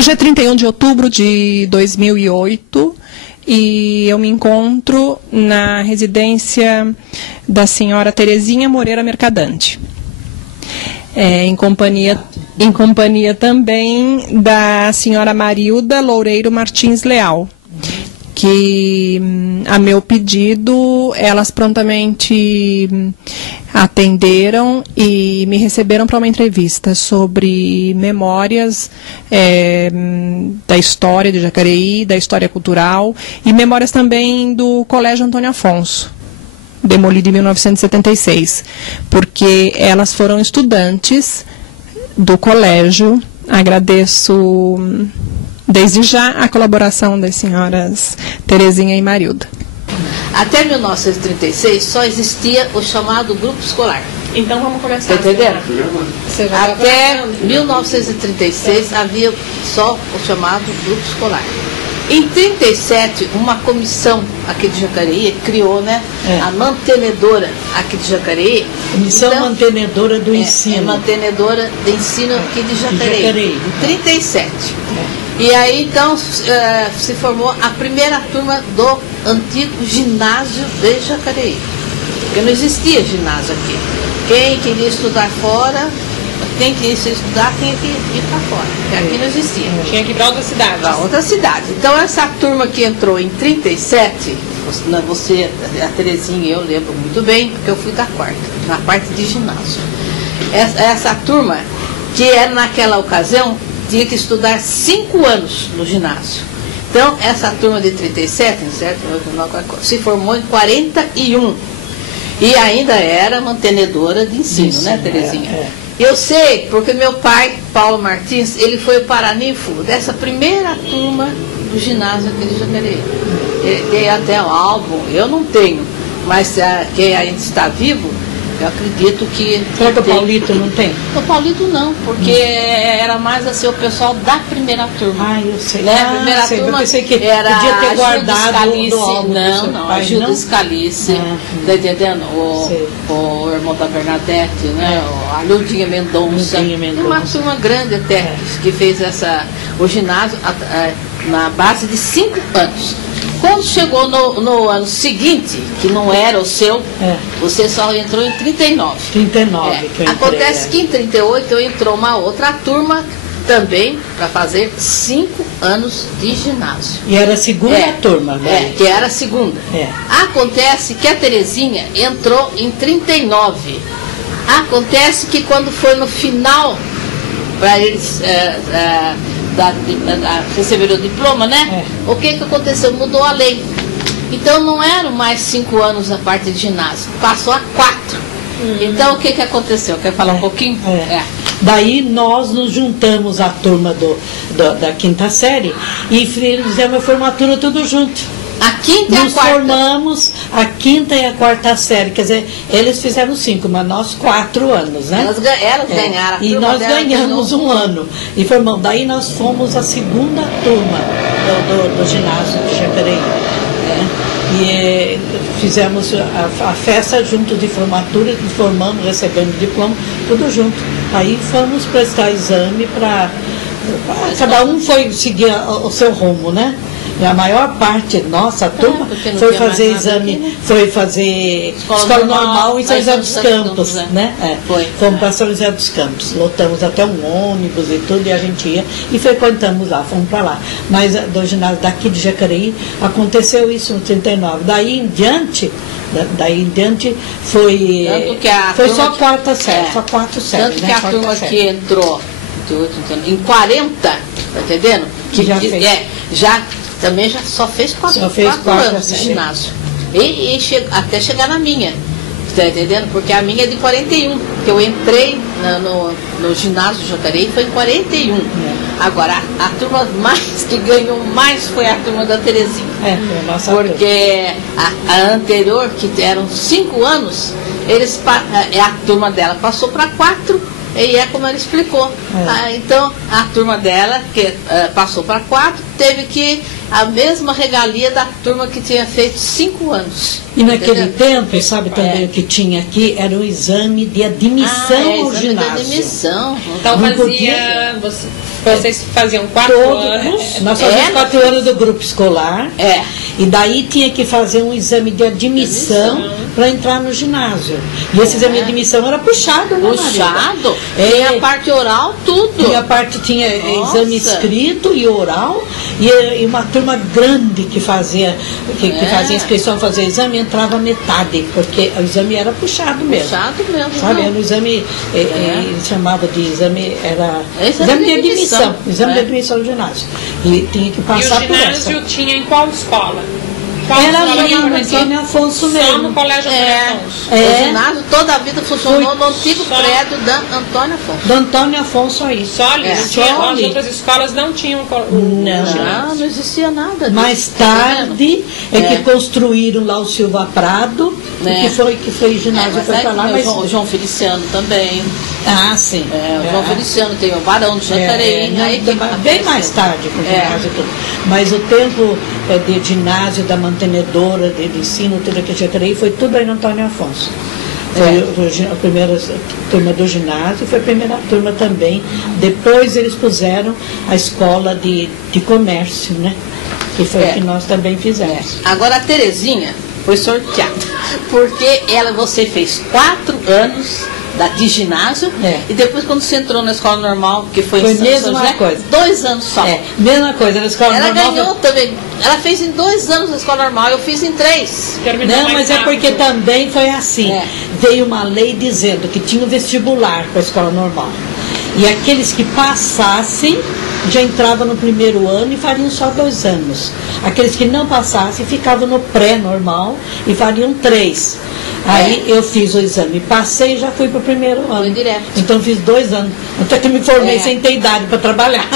Hoje é 31 de outubro de 2008 e eu me encontro na residência da senhora Terezinha Moreira Mercadante, em companhia também da senhora Marilda Loureiro Martins Leal, que, a meu pedido, elas prontamente atenderam e me receberam para uma entrevista sobre memórias da história de Jacareí, da história cultural, e memórias também do Colégio Antônio Afonso, demolido em 1976, porque elas foram estudantes do colégio. Agradeço desde já a colaboração das senhoras Terezinha e Marilda. Até 1936 só existia o chamado grupo escolar. Então vamos começar. Está entendendo? Até 1936 havia só o chamado grupo escolar. Em 37, uma comissão aqui de Jacareí criou, né, a mantenedora aqui de Jacareí. Comissão mantenedora do ensino. Mantenedora de ensino aqui de Jacareí. Em 37. E aí, então, se formou a primeira turma do antigo ginásio de Jacareí. Porque não existia ginásio aqui. Quem queria estudar fora, quem queria estudar, tinha que ir para fora. Porque aqui não existia. Tinha que ir para outra cidade. Para outra cidade. Então, essa turma que entrou em 37, você, a Terezinha e eu lembro muito bem, porque eu fui da quarta, na parte de ginásio. Essa turma, que era naquela ocasião, tinha que estudar 5 anos no ginásio. Então, essa turma de 37, se formou em 41. E ainda era mantenedora de ensino, né, Terezinha? Eu sei, porque meu pai, Paulo Martins, ele foi o paraninfo dessa primeira turma do ginásio aqui de Jacareí. Tem até um álbum, eu não tenho, mas quem ainda está vivo, eu acredito que... Será que o Paulito não tem? O Paulito não, porque era mais assim o pessoal da primeira turma. Ah, eu sei. Né? A primeira turma eu pensei que era podia ter a guardado Scalice, do álbum. Não, a Gilda Scalice, tá entendendo? O irmão da Bernadette, né? A Lildinha Mendonça. Uma turma grande até, que fez o ginásio na base de 5 anos. Quando chegou no ano seguinte, que não era o seu, você só entrou em 39. 39 que eu entrei. Acontece que em 38 entrou uma outra turma também para fazer 5 anos de ginásio. E era a segunda turma, né? Que era a segunda. Acontece que a Terezinha entrou em 39. Acontece que quando foi no final, para eles receber o diploma, né? O que aconteceu? Mudou a lei. Então não eram mais 5 anos na parte de ginásio, passou a 4. Então o que aconteceu? Quer falar um pouquinho? Daí nós nos juntamos à turma da quinta série e fizemos a formatura tudo junto. A quinta e a quarta. Nos formamos a quinta e a quarta série, quer dizer, eles fizeram 5, mas nós 4 anos, né? Elas ganharam. E nós ganhamos um ano. E formamos. Daí nós fomos a segunda turma do ginásio de Jacareí. E fizemos a festa junto de formatura, formamos, recebemos diploma, tudo junto. Aí fomos prestar exame para... Cada um foi seguir o seu rumo, né? E a maior parte, nossa turma, foi fazer exame, foi fazer escola normal em São José dos Campos, né? Fomos para São José dos Campos, lotamos até um ônibus e tudo, e a gente ia e frequentamos lá, fomos para lá. Mas do ginásio daqui de Jacareí, aconteceu isso no 39. Daí em diante foi só a quarta série, só 4 séries. Tanto que a turma que entrou em 40, tá entendendo? Que já fez. Também já só fez 4 anos de ginásio. E até chegar na minha. Está entendendo? Porque a minha é de 41. Que eu entrei no ginásio de Jacareí foi em 41. Agora, a turma que ganhou mais foi a turma da Terezinha. Porque a anterior, que eram 5 anos, a turma dela passou para 4. E é como ela explicou. Então, a turma dela, que passou para 4, teve que a mesma regalia da turma que tinha feito 5 anos. E naquele Entendeu? tempo, sabe também o que tinha aqui? Era o exame de admissão ao exame ginásio. de admissão. Então Não vocês faziam 4 anos. Nós fazíamos 4 anos do grupo escolar. É. E daí tinha que fazer um exame de admissão para entrar no ginásio. E esse exame de admissão era puxado, né, Maria? Puxado. É. Tem a parte oral, tudo. E a parte tinha Nossa. exame escrito e oral, e uma turma grande que fazia inscrição, fazia exame, entrava metade, porque o exame era puxado mesmo. Puxado mesmo. Sabe, não. era o exame, eles chamavam de exame, era Exame de admissão. exame de admissão ao ginásio. E tinha que E passar o por essa. ginásio tinha em qual escola? Qual Era escola ali no agora aqui? Antônio Afonso Só no mesmo. colégio Antônio Afonso. O ginásio toda a vida funcionou Foi no antigo só- prédio da Antônio Afonso. Do Antônio Afonso aí. Só ali, não Só tinha, as ali. outras escolas não tinham o Não. ginásio. Não existia nada disso. Mais tá vendo? tarde que construíram lá o Silva Prado, É. que foi ginásio, Mas foi aí pra lá, tem mas... o João Feliciano também. Ah, sim. O João Feliciano tem o Barão de Jacareí. não, aí que bem apareceu. mais tarde com o É. ginásio e tudo. Mas o tempo de ginásio, da mantenedora, de ensino, tudo aqui de Jacareí, foi tudo aí no Antônio Afonso. Foi a primeira turma do ginásio, foi a primeira turma também. Depois eles puseram a escola de comércio, né? Que foi o que nós também fizemos. Agora a Terezinha foi sorteada, porque você fez 4 anos de ginásio, e depois quando você entrou na escola normal, que foi em São mesma José, coisa. 2 anos só. Mesma coisa, na escola Ela normal. ganhou também, ela fez em 2 anos na escola normal, eu fiz em 3. Terminou Não, mais mas é rápido. porque também foi assim. Veio uma lei dizendo que tinha o vestibular para a escola normal. E aqueles que passassem já entravam no primeiro ano e fariam só 2 anos. Aqueles que não passassem ficavam no pré-normal e fariam 3. Aí eu fiz o exame, passei e já fui para o primeiro ano. Foi direto. Então fiz 2 anos. Até que me formei sem ter idade para trabalhar.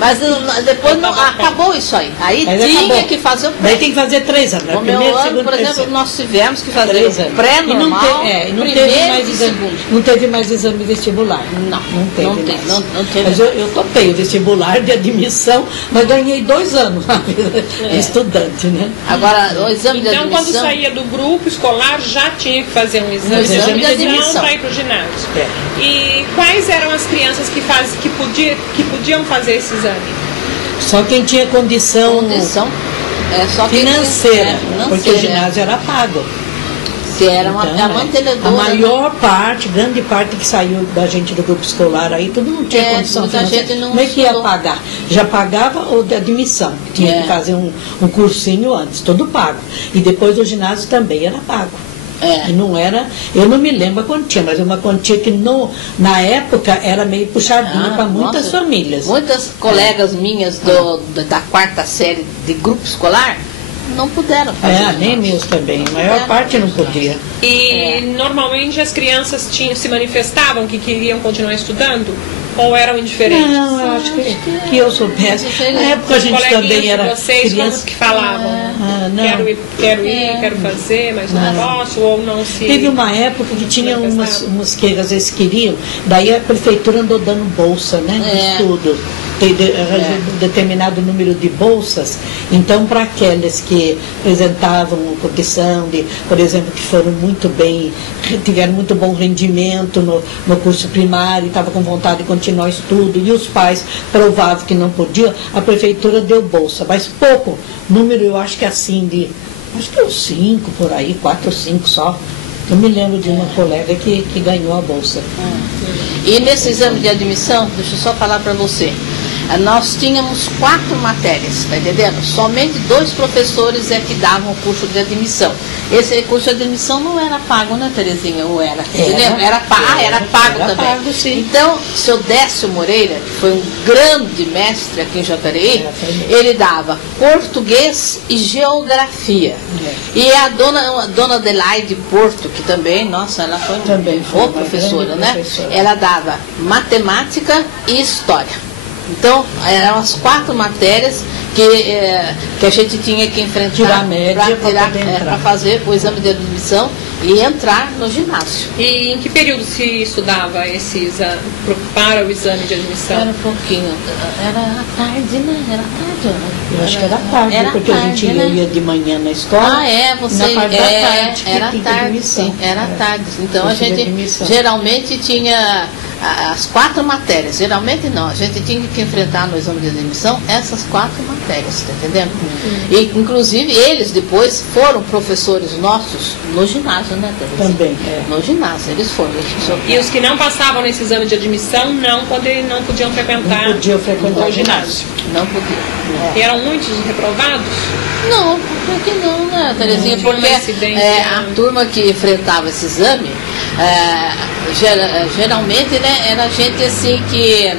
Mas depois acabou isso aí. Aí tinha acabou. que fazer o pré. Daí tem que fazer 3 anos. No meu Primeiro, ano, segundo, por exemplo, terceiro. nós tivemos que fazer 3 o anos. pré-normal, E não teve primeiro mais e exame, segundo. não teve mais exame vestibular. Não teve não teve, mais. não teve. Mas eu topei o vestibular de admissão, mas ganhei 2 anos na vida de estudante, né? Agora, o exame de Então, admissão... quando saía do grupo escolar, já tinha que fazer um exame de exame de admissão admissão. para ir para o ginásio. E quais eram as crianças que podiam fazer esse exame? Só quem tinha condição só quem tinha- financeira, porque o financeira, ginásio era pago. que era Então, a mantenedora. a maior parte, grande parte que saiu da gente do grupo escolar aí, tudo não tinha condição muita financeira. gente não Como é que ia estudou. pagar? Já pagava o de admissão, tinha que fazer um cursinho antes, tudo pago. E depois o ginásio também era pago. E não era, eu não me lembro a quantia, mas uma quantia que na época era meio puxadinha para muitas famílias. Muitas colegas minhas da 4ª série de grupo escolar não puderam fazer. Nem meus também, a maior parte não podia. E normalmente as crianças se manifestavam que queriam continuar estudando? Ou eram indiferentes? Não, eu acho que eu soubesse. Na época a Os gente coleguinhas também de era vocês, criança. como que falavam? Não. Quero ir, quero fazer, mas não posso, ou não se... Teve uma época que tinha umas que às vezes queriam, daí a prefeitura andou dando bolsa, né? De estudo. Tem determinado número de bolsas, então para aqueles que apresentavam condição de, por exemplo, que foram muito bem, tiveram muito bom rendimento no curso primário, estavam com vontade de continuar o estudo, e os pais provavam que não podiam, a prefeitura deu bolsa, mas pouco, número eu acho que assim, acho que uns 5 por aí, 4 ou 5 só. Eu me lembro de uma colega que ganhou a bolsa. E nesse exame de admissão, deixa eu só falar para você, nós tínhamos 4 matérias, tá entendendo? Somente 2 professores é que davam o curso de admissão. Esse curso de admissão não era pago, né, Terezinha? Ou era? Era pago também. Pago, sim. Então, seu Décio Moreira, que foi um grande mestre aqui em Jacareí, ele dava português e geografia. E a dona Adelaide Porto, que também, nossa, ela foi Também foi boa uma professora, grande né? professora. Ela dava matemática e história. Então, eram as 4 matérias que a gente tinha que enfrentar Tirar a média para poder entrar. para fazer o exame de admissão e entrar no ginásio. E em que período se estudava esse exame, para o exame de admissão? Era um pouquinho, era à tarde, né? Era tarde, né? Eu acho que era tarde, era porque tarde, a gente né? ia de manhã na escola. Ah, é, você na parte da tarde, era que tinha tarde, admissão. sim, era tarde. Então a tinha gente admissão. geralmente tinha as 4 matérias. Geralmente não, a gente tinha que enfrentar no exame de admissão essas 4 matérias, tá entendendo? E inclusive eles depois foram professores nossos no ginásio, né, Teresa? Também, é. No ginásio, eles foram. E os que não passavam nesse exame de admissão não podiam frequentar, Não podiam frequentar o ginásio. Não podia. E eram muitos reprovados? Não, porque não, né, Terezinha? Não, porque tinha uma incidência. a turma que enfrentava esse exame, geralmente, né, era gente assim que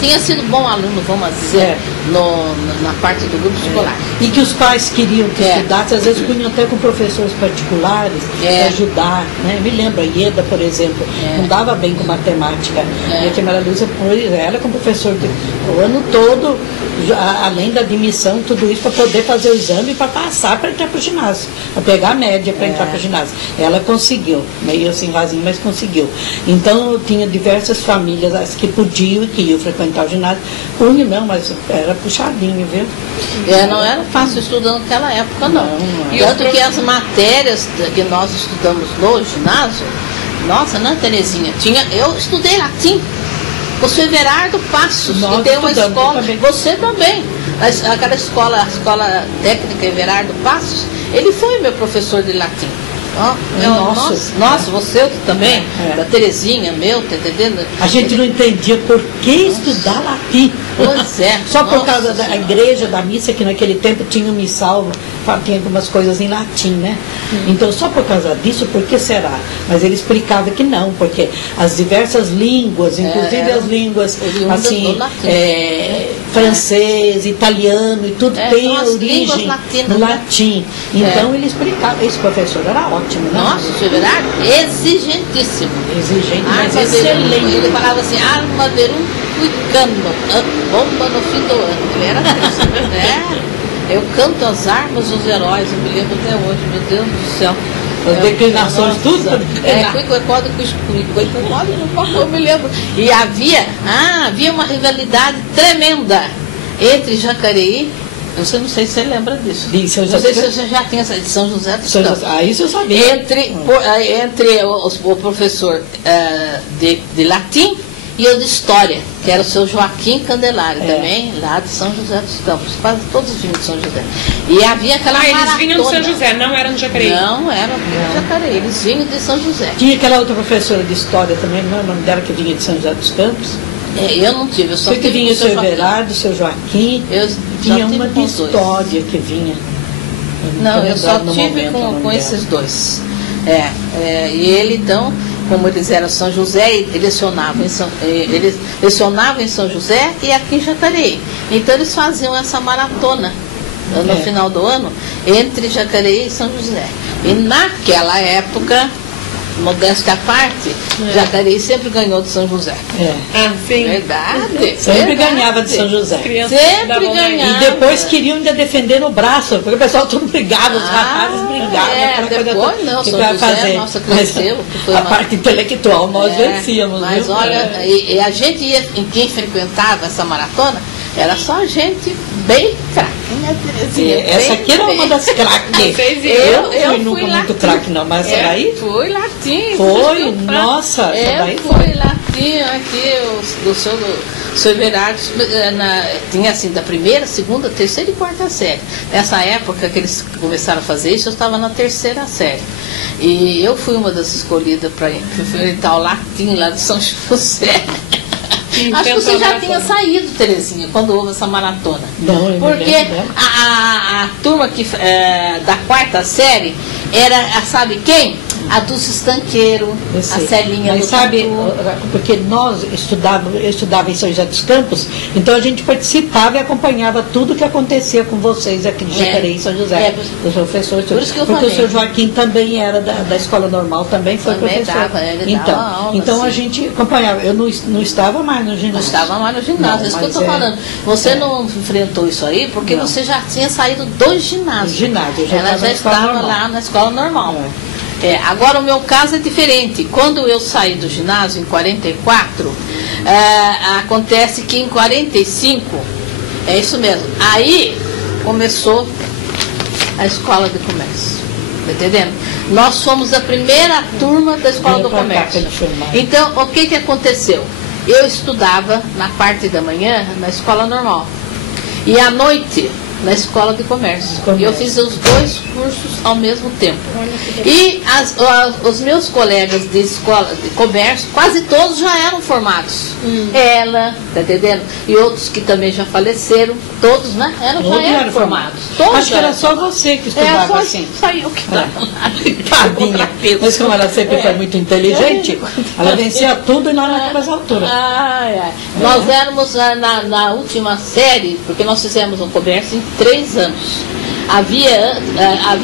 tinha sido bom aluno, vamos dizer, na parte do grupo escolar. E que os pais queriam que estudasse, às vezes punham até com professores particulares para ajudar, né? Me lembro, a Ieda, por exemplo, não dava bem com matemática. E a tia Maria Lúcia pôs ela com professor o ano todo, além da admissão, tudo isso para poder fazer o exame para passar para entrar para o ginásio, para pegar a média para entrar para o ginásio. Ela conseguiu, meio assim rasinho, mas conseguiu. Então tinha diversas famílias as que podiam e que iam frequentar o ginásio. Ruim não, mas era puxadinho, viu? Não era fácil estudar naquela época, não. Tanto que as matérias que nós estudamos no ginásio, nossa, né, Terezinha? Eu estudei latim. O seu Everardo Passos, que tem uma escola. Também. Você também. Aquela escola, a escola técnica Everardo Passos, ele foi meu professor de latim. Nossa, você também, da Terezinha, meu, tá entendendo? A gente não entendia por que estudar latim. Pois é. Só por causa da igreja, da missa, que naquele tempo tinha o missal, tinha algumas coisas em latim, né? Então, só por causa disso, por que será? Mas ele explicava que não, porque as diversas línguas, inclusive as línguas, assim, francês, italiano e tudo tem origem no latim. Então, ele explicava. Esse professor era ótimo, né? Nossa, isso é verdade? Exigentíssimo. Exigente, mas excelente. Ele falava assim, arma verum cuicando, bomba no fim do ano. Ele era triste, né? Eu canto as armas dos heróis, eu me lembro até hoje, meu Deus do céu. As declinações, tudo. Eu me lembro. E havia uma rivalidade tremenda entre Jacareí. Eu não sei se você lembra disso. Não sei se você já tinha essa de São José dos Campos. Isso eu sabia. Entre o professor de latim e o de história, que era o seu Joaquim Candelário, também, lá de São José dos Campos. Quase todos vinham de São José. E havia aquela maratona. Eles vinham de São José, não eram de Jacareí? Não, eram de Jacareí, eles vinham de São José. Tinha aquela outra professora de história também, não é o nome dela, que vinha de São José dos Campos? Eu não tive, eu só tive que vinha o seu Everardo, o seu Joaquim. Tinha uma de história que vinha. Não, eu só tive com esses dois. E ele, então, como eles eram São José, eles lecionavam em São José e aqui em Jacareí. Então eles faziam essa maratona no final do ano entre Jacareí e São José. E naquela época, modéstia à parte, Jacareí sempre ganhou de São José. Sim. Verdade. Sempre ganhava de São José. Sempre ganhava. E depois queriam ainda defender no braço, porque o pessoal todo brigava, os rapazes brigavam. Depois não, São José, nossa, cresceu. A parte intelectual nós vencíamos. Mas olha, e a gente ia, em quem frequentava essa maratona, era só gente bem craque, né, Terezinha? Essa aqui era uma das craques. Eu fui nunca muito craque, não, mas essa daí? Fui latim. Foi, nossa, essa daí foi. Fui latim aqui, do seu Everardo, tinha assim, da primeira, segunda, terceira e quarta série. Nessa época que eles começaram a fazer isso, eu estava na terceira série. E eu fui uma das escolhidas para enfrentar o latim lá de São José. Acho que você já tinha saído, Terezinha, quando houve essa maratona. Não, porque a turma da quarta série era, sabe quem? A Dulce Estanqueiro, a Celinha. Mas sabe, porque eu estudava em São José dos Campos, então a gente participava e acompanhava tudo que acontecia com vocês aqui de Jacareí e São José, os professores. Por isso que eu porque falei. O seu Joaquim também era da escola normal, também foi professor. Ele dava aula, então a gente acompanhava. Eu não estava mais no ginásio. Não estava mais no ginásio, é isso que eu estou falando. Você não enfrentou isso aí porque você já tinha saído do ginásio. Do ginásio, ela já estava lá na escola normal. Agora o meu caso é diferente. Quando eu saí do ginásio em 44, acontece que em 45, é isso mesmo, aí começou a escola de comércio. Tá entendendo? Nós fomos a primeira turma da escola do comércio. Então, o que aconteceu? Eu estudava na parte da manhã na escola normal e à noite na escola de comércio. E eu fiz os dois cursos ao mesmo tempo. E os meus colegas de escola de comércio, quase todos já eram formados. Ela, tá entendendo? E outros que também já faleceram, todos, né? Já eram formados. Todos. Acho que era só você que estudava assim. Só eu que estava lá. Tadinha. Mas como ela sempre foi muito inteligente, ela vencia tudo e nós naquelas alturas. Nós éramos na última série, porque nós fizemos um comércio em 3 anos. Havia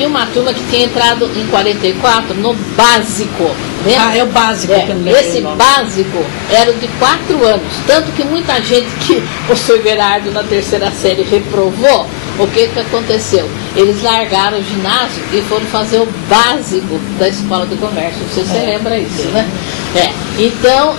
uma turma que tinha entrado em 44 no básico. Né? É o básico. Esse básico era de 4 anos. Tanto que muita gente que o Sr. Everardo na 3ª série reprovou, o que aconteceu? Eles largaram o ginásio e foram fazer o básico da escola de comércio. Não sei se você lembra isso, né? Então,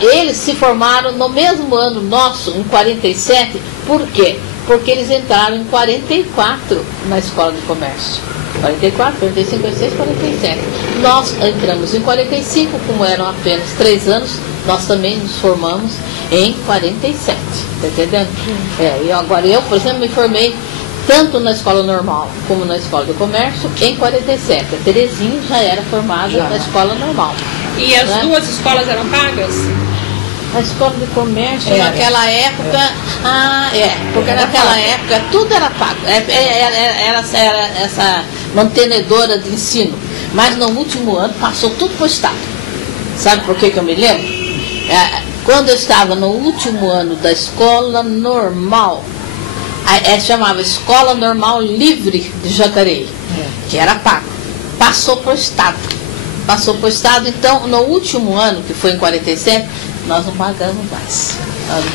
eles se formaram no mesmo ano nosso, em 47. Por quê? Porque eles entraram em 44 na escola de comércio. 44, 45, 46, 47. Nós entramos em 45, como eram apenas 3 anos, nós também nos formamos em 47. Tá entendendo? E agora eu, por exemplo, me formei tanto na escola normal como na escola de comércio em 47. A Terezinha já era formada na escola normal. E as duas escolas eram pagas? A escola de comércio naquela época, porque naquela época tudo era pago, era essa mantenedora de ensino, mas no último ano passou tudo para o Estado. Sabe por que eu me lembro? Quando eu estava no último ano da escola normal, chamava Escola Normal Livre de Jacareí, que era pago, passou para o Estado. Então no último ano, que foi em 47, nós não pagamos mais.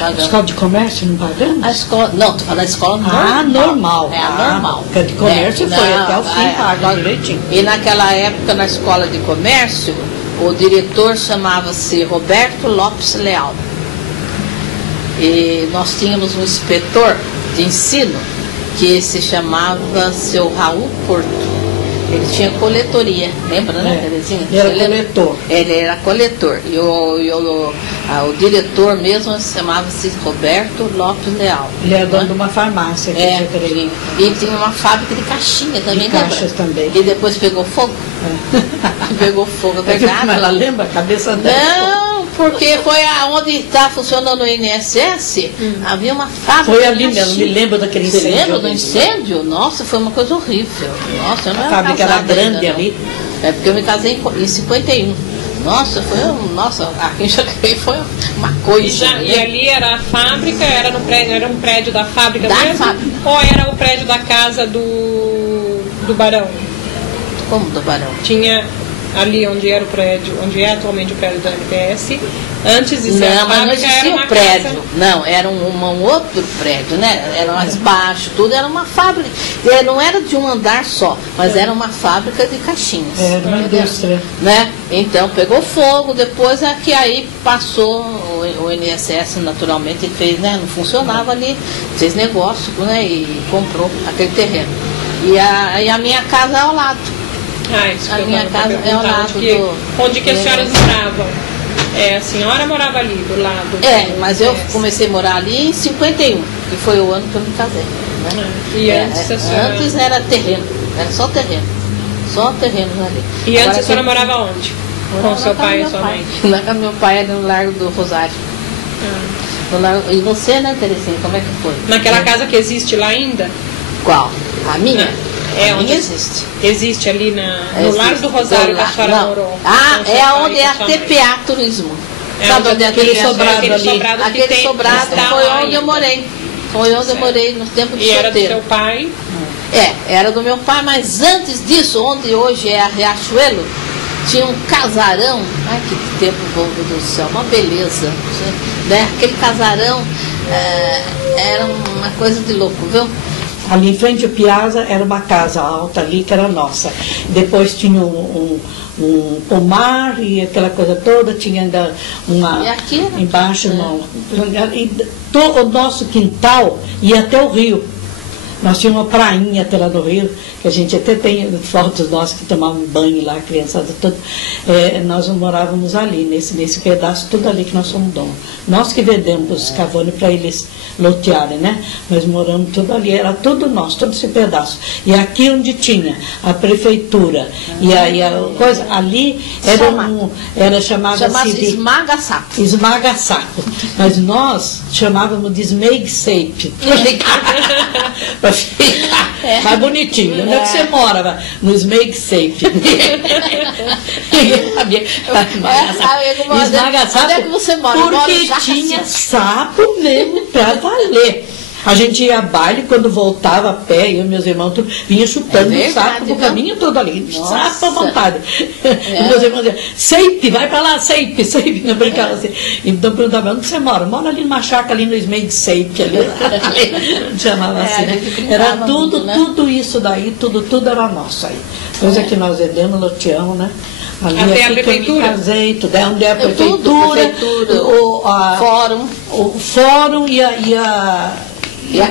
A escola de comércio não pagamos? Não, estou falando da escola normal. Normal. Normal. Porque a de comércio foi até o fim pago direitinho. E naquela época, na escola de comércio, o diretor chamava-se Roberto Lopes Leal. E nós tínhamos um inspetor de ensino que se chamava seu Raul Porto. Ele tinha coletoria, lembra, né, Terezinha? Ele era coletor. Ele era coletor. E o diretor mesmo chamava-se Roberto Lopes Leal. Ele era dono de uma farmácia. E tinha uma fábrica de caixinha também, de caixas também. E depois pegou fogo. Pegou fogo, é verdade. Mas ela lembra a cabeça dela? Não, porque foi onde está funcionando o INSS, havia uma fábrica. Foi ali mesmo, me lembro daquele incêndio. Você lembra do incêndio? Nossa, foi uma coisa horrível. Nossa, eu não era casada. A fábrica era grande ainda, ali. É porque eu me casei em 51. Nossa, aqui em Jacareí foi uma coisa. E ali era a fábrica, era um prédio da fábrica mesmo? Fábrica. Ou era o prédio da casa do Barão? Como do Barão? Tinha ali onde era o prédio, onde é atualmente o prédio da NPS. Antes de ser a fábrica, não existia era uma prédio. casa. Não, era um outro prédio, né? Era mais baixo, tudo era uma fábrica. Não era de um andar só, mas era uma fábrica de caixinhas. Era uma indústria. Né? Então pegou fogo, depois que aí passou o INSS, naturalmente, fez, né? Não funcionava ali, fez negócio, né? E comprou aquele terreno. E a minha casa é ao lado. Isso a minha casa é ao lado onde que as senhoras moravam? A senhora morava ali, do lado. Mas eu comecei a morar ali em 51, que foi o ano que eu me casei. Né? E antes era terreno, era só terreno. Só terrenos ali. E antes a senhora morava onde? Com seu pai e sua mãe? Meu pai era no Largo do Rosário. E você, né, Terezinha, como é que foi? Naquela casa que existe lá ainda? Qual? A minha? Onde existe? Existe ali no Largo do Rosário que a senhora morou. Onde é a TPA Turismo. Sabe onde é aquele sobrado ali? Aquele sobrado foi onde eu morei. Foi onde eu morei no tempo de solteiro. E era do seu pai? Era do meu pai, mas antes disso, onde hoje é a Riachuelo, tinha um casarão. Ai, que tempo bom do céu, uma beleza. Né? Aquele casarão era uma coisa de louco, viu? Ali em frente ao Piazza era uma casa alta ali, que era nossa. Depois tinha um pomar e aquela coisa toda, tinha ainda uma... E aqui era? Embaixo, não. O nosso quintal ia até o rio. Nós tínhamos uma prainha até lá no rio, que a gente até tem fotos nossas que tomavam banho lá, criançada, tudo. Nós morávamos ali, nesse pedaço, tudo ali que nós somos donos. Nós que vendemos os cavone para eles lotearem, né? Nós moramos tudo ali, era tudo nosso, todo esse pedaço. E aqui onde tinha a prefeitura e a coisa, ali era chamado assim de esmaga-saco. Esmaga-saco. Mas nós chamávamos de esmeig-sape. Para ficar mais bonitinho. Onde é que você mora? No esmeig-sape. Esmaga-saco. Onde é que você mora? Porque tinha sapo mesmo para valer. A gente ia a baile, quando voltava a pé, eu e meus irmãos, vinha chutando o sapo no caminho todo ali. Sapo à vontade. E meus irmãos diziam, Seipe, vai pra lá, Seipe, Seipe. Eu brincava assim. Então perguntava, onde você mora? Mora ali numa chácara, ali no Esmeig Seipe. Chamava assim, né? Era tudo isso daí, tudo era nosso aí. Coisa que nós vendemos, loteamos, né? Ali, até aqui a prefeitura? Que eu me casei, tudo. Onde é a prefeitura, o fórum e a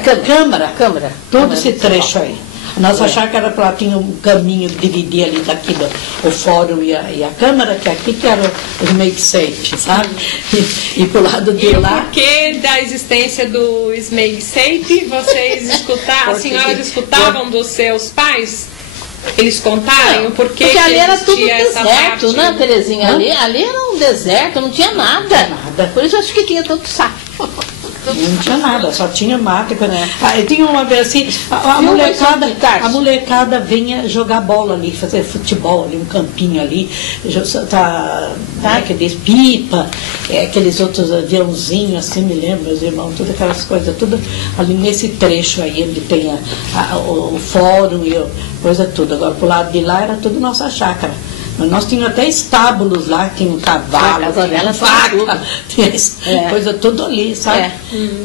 Câmara. Todo esse trecho aí. A nossa chácara para lá tinha um caminho que dividia ali daqui o fórum e a Câmara, que aqui que era os make-safe, sabe? E pro lado de lá... E o porquê da existência do make-safe, vocês escutavam, as senhoras escutavam dos seus pais? Eles contaram o porquê porque ali era tudo essa deserto, parte? né, Terezinha? Ali era um deserto, não tinha nada. Por isso eu acho que tinha tanto sapo. Não tinha nada, só tinha mato. Tinha uma vez assim, a molecada vinha jogar bola ali, fazer futebol ali, um campinho ali, aqueles pipa, aqueles outros aviãozinhos, assim, me lembro, meus irmãos, todas aquelas coisas, tudo ali nesse trecho aí, onde tem o fórum e coisa tudo. Agora, pro lado de lá era tudo nossa chácara. Mas nós tínhamos até estábulos lá, tinha um cavalo, tinha vaca, tinha coisa tudo ali, sabe?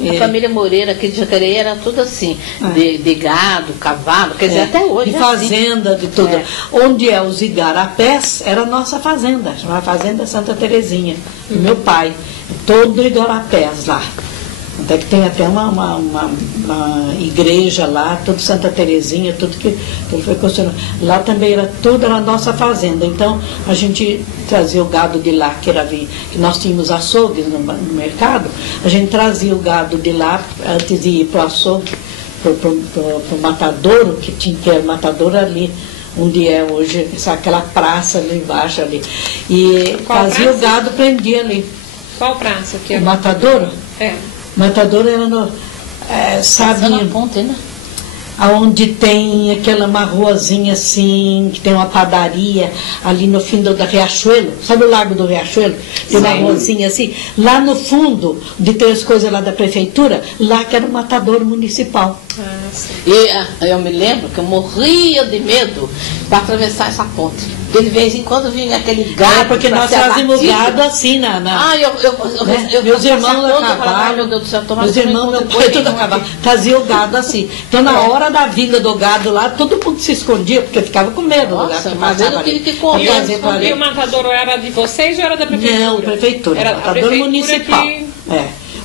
A família Moreira aqui de Jacareí era tudo assim, de gado, cavalo, quer dizer, até hoje. De fazenda, de tudo. Onde é os igarapés, era a nossa fazenda, chamava Fazenda Santa Terezinha, do meu pai. Todo igarapés lá. Até que tem até uma igreja lá, tudo Santa Terezinha, tudo que ele foi construindo. Lá também era tudo a nossa fazenda. Então a gente trazia o gado de lá, que nós tínhamos açougues no mercado, a gente trazia o gado de lá antes de ir para o açougue, para o matadouro, que era o matadouro ali, onde é hoje aquela praça ali embaixo ali. E trazia o gado, prendia ali. Qual praça que é? O matadouro? Matadouro era no, sabe, na ponte, né? Onde tem uma ruazinha assim, que tem uma padaria ali no fim do Riachuelo, sabe o Lago do Riachuelo? Tem uma ruazinha assim, lá no fundo, onde tem as coisas lá da prefeitura, lá que era o matadouro municipal. E eu me lembro que eu morria de medo para atravessar essa ponte. Porque de vez em quando vinha aquele gado. Porque nós fazíamos gado assim meus irmãos a cavalo. Meu Deus do céu, meus irmãos, meu pai, tudo a cavalo. Fazia o gado assim. Então, na hora da vinda do gado lá, todo mundo se escondia, porque ficava com medo do gado que mas eu tive que correr. E o matadouro era de vocês ou era da prefeitura? Não, prefeitura. Era matadouro municipal. Que...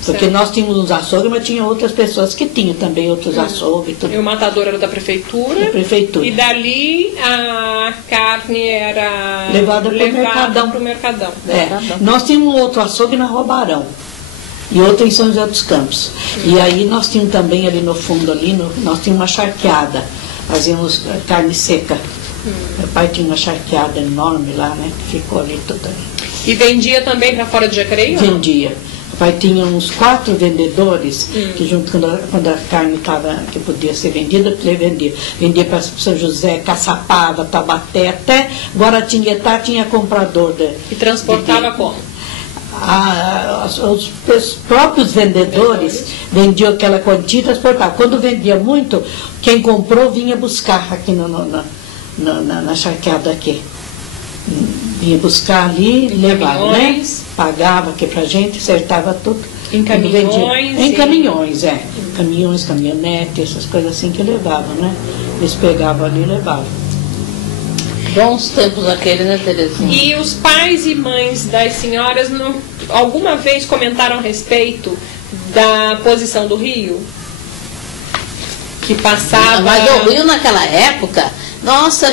Porque nós tínhamos uns açougues, mas tinha outras pessoas que tinham também outros açougues. Tudo. E o matadouro era da prefeitura? Da prefeitura. E dali a carne era levada para o Mercadão. Nós tínhamos um outro açougue na Rua Barão. E outro em São José dos Campos. E aí nós tínhamos também ali no fundo, nós tínhamos uma charqueada. Fazíamos carne seca. Meu pai tinha uma charqueada enorme lá, né? Que ficou ali tudo ali. E vendia também para fora de Jacareí? Vendia. Pai tinha uns 4 vendedores que junto quando a carne que podia ser vendida, ele vendia para São José, Caçapava, Taubaté, até Guaratinguetá tinha comprador. E transportava como? Os próprios vendedores vendiam aquela quantia e transportavam. Quando vendia muito, quem comprou vinha buscar aqui na charqueada aqui. Vinha buscar ali, levava, né? Pagava aqui pra gente, acertava tudo. Em caminhões? Em caminhões, caminhões, caminhonete, essas coisas assim que levavam, né? Eles pegavam ali e levavam. Bons tempos aqueles, né, Terezinha? E os pais e mães das senhoras alguma vez comentaram a respeito da posição do rio? Que passava... Mas o rio naquela época, nossa,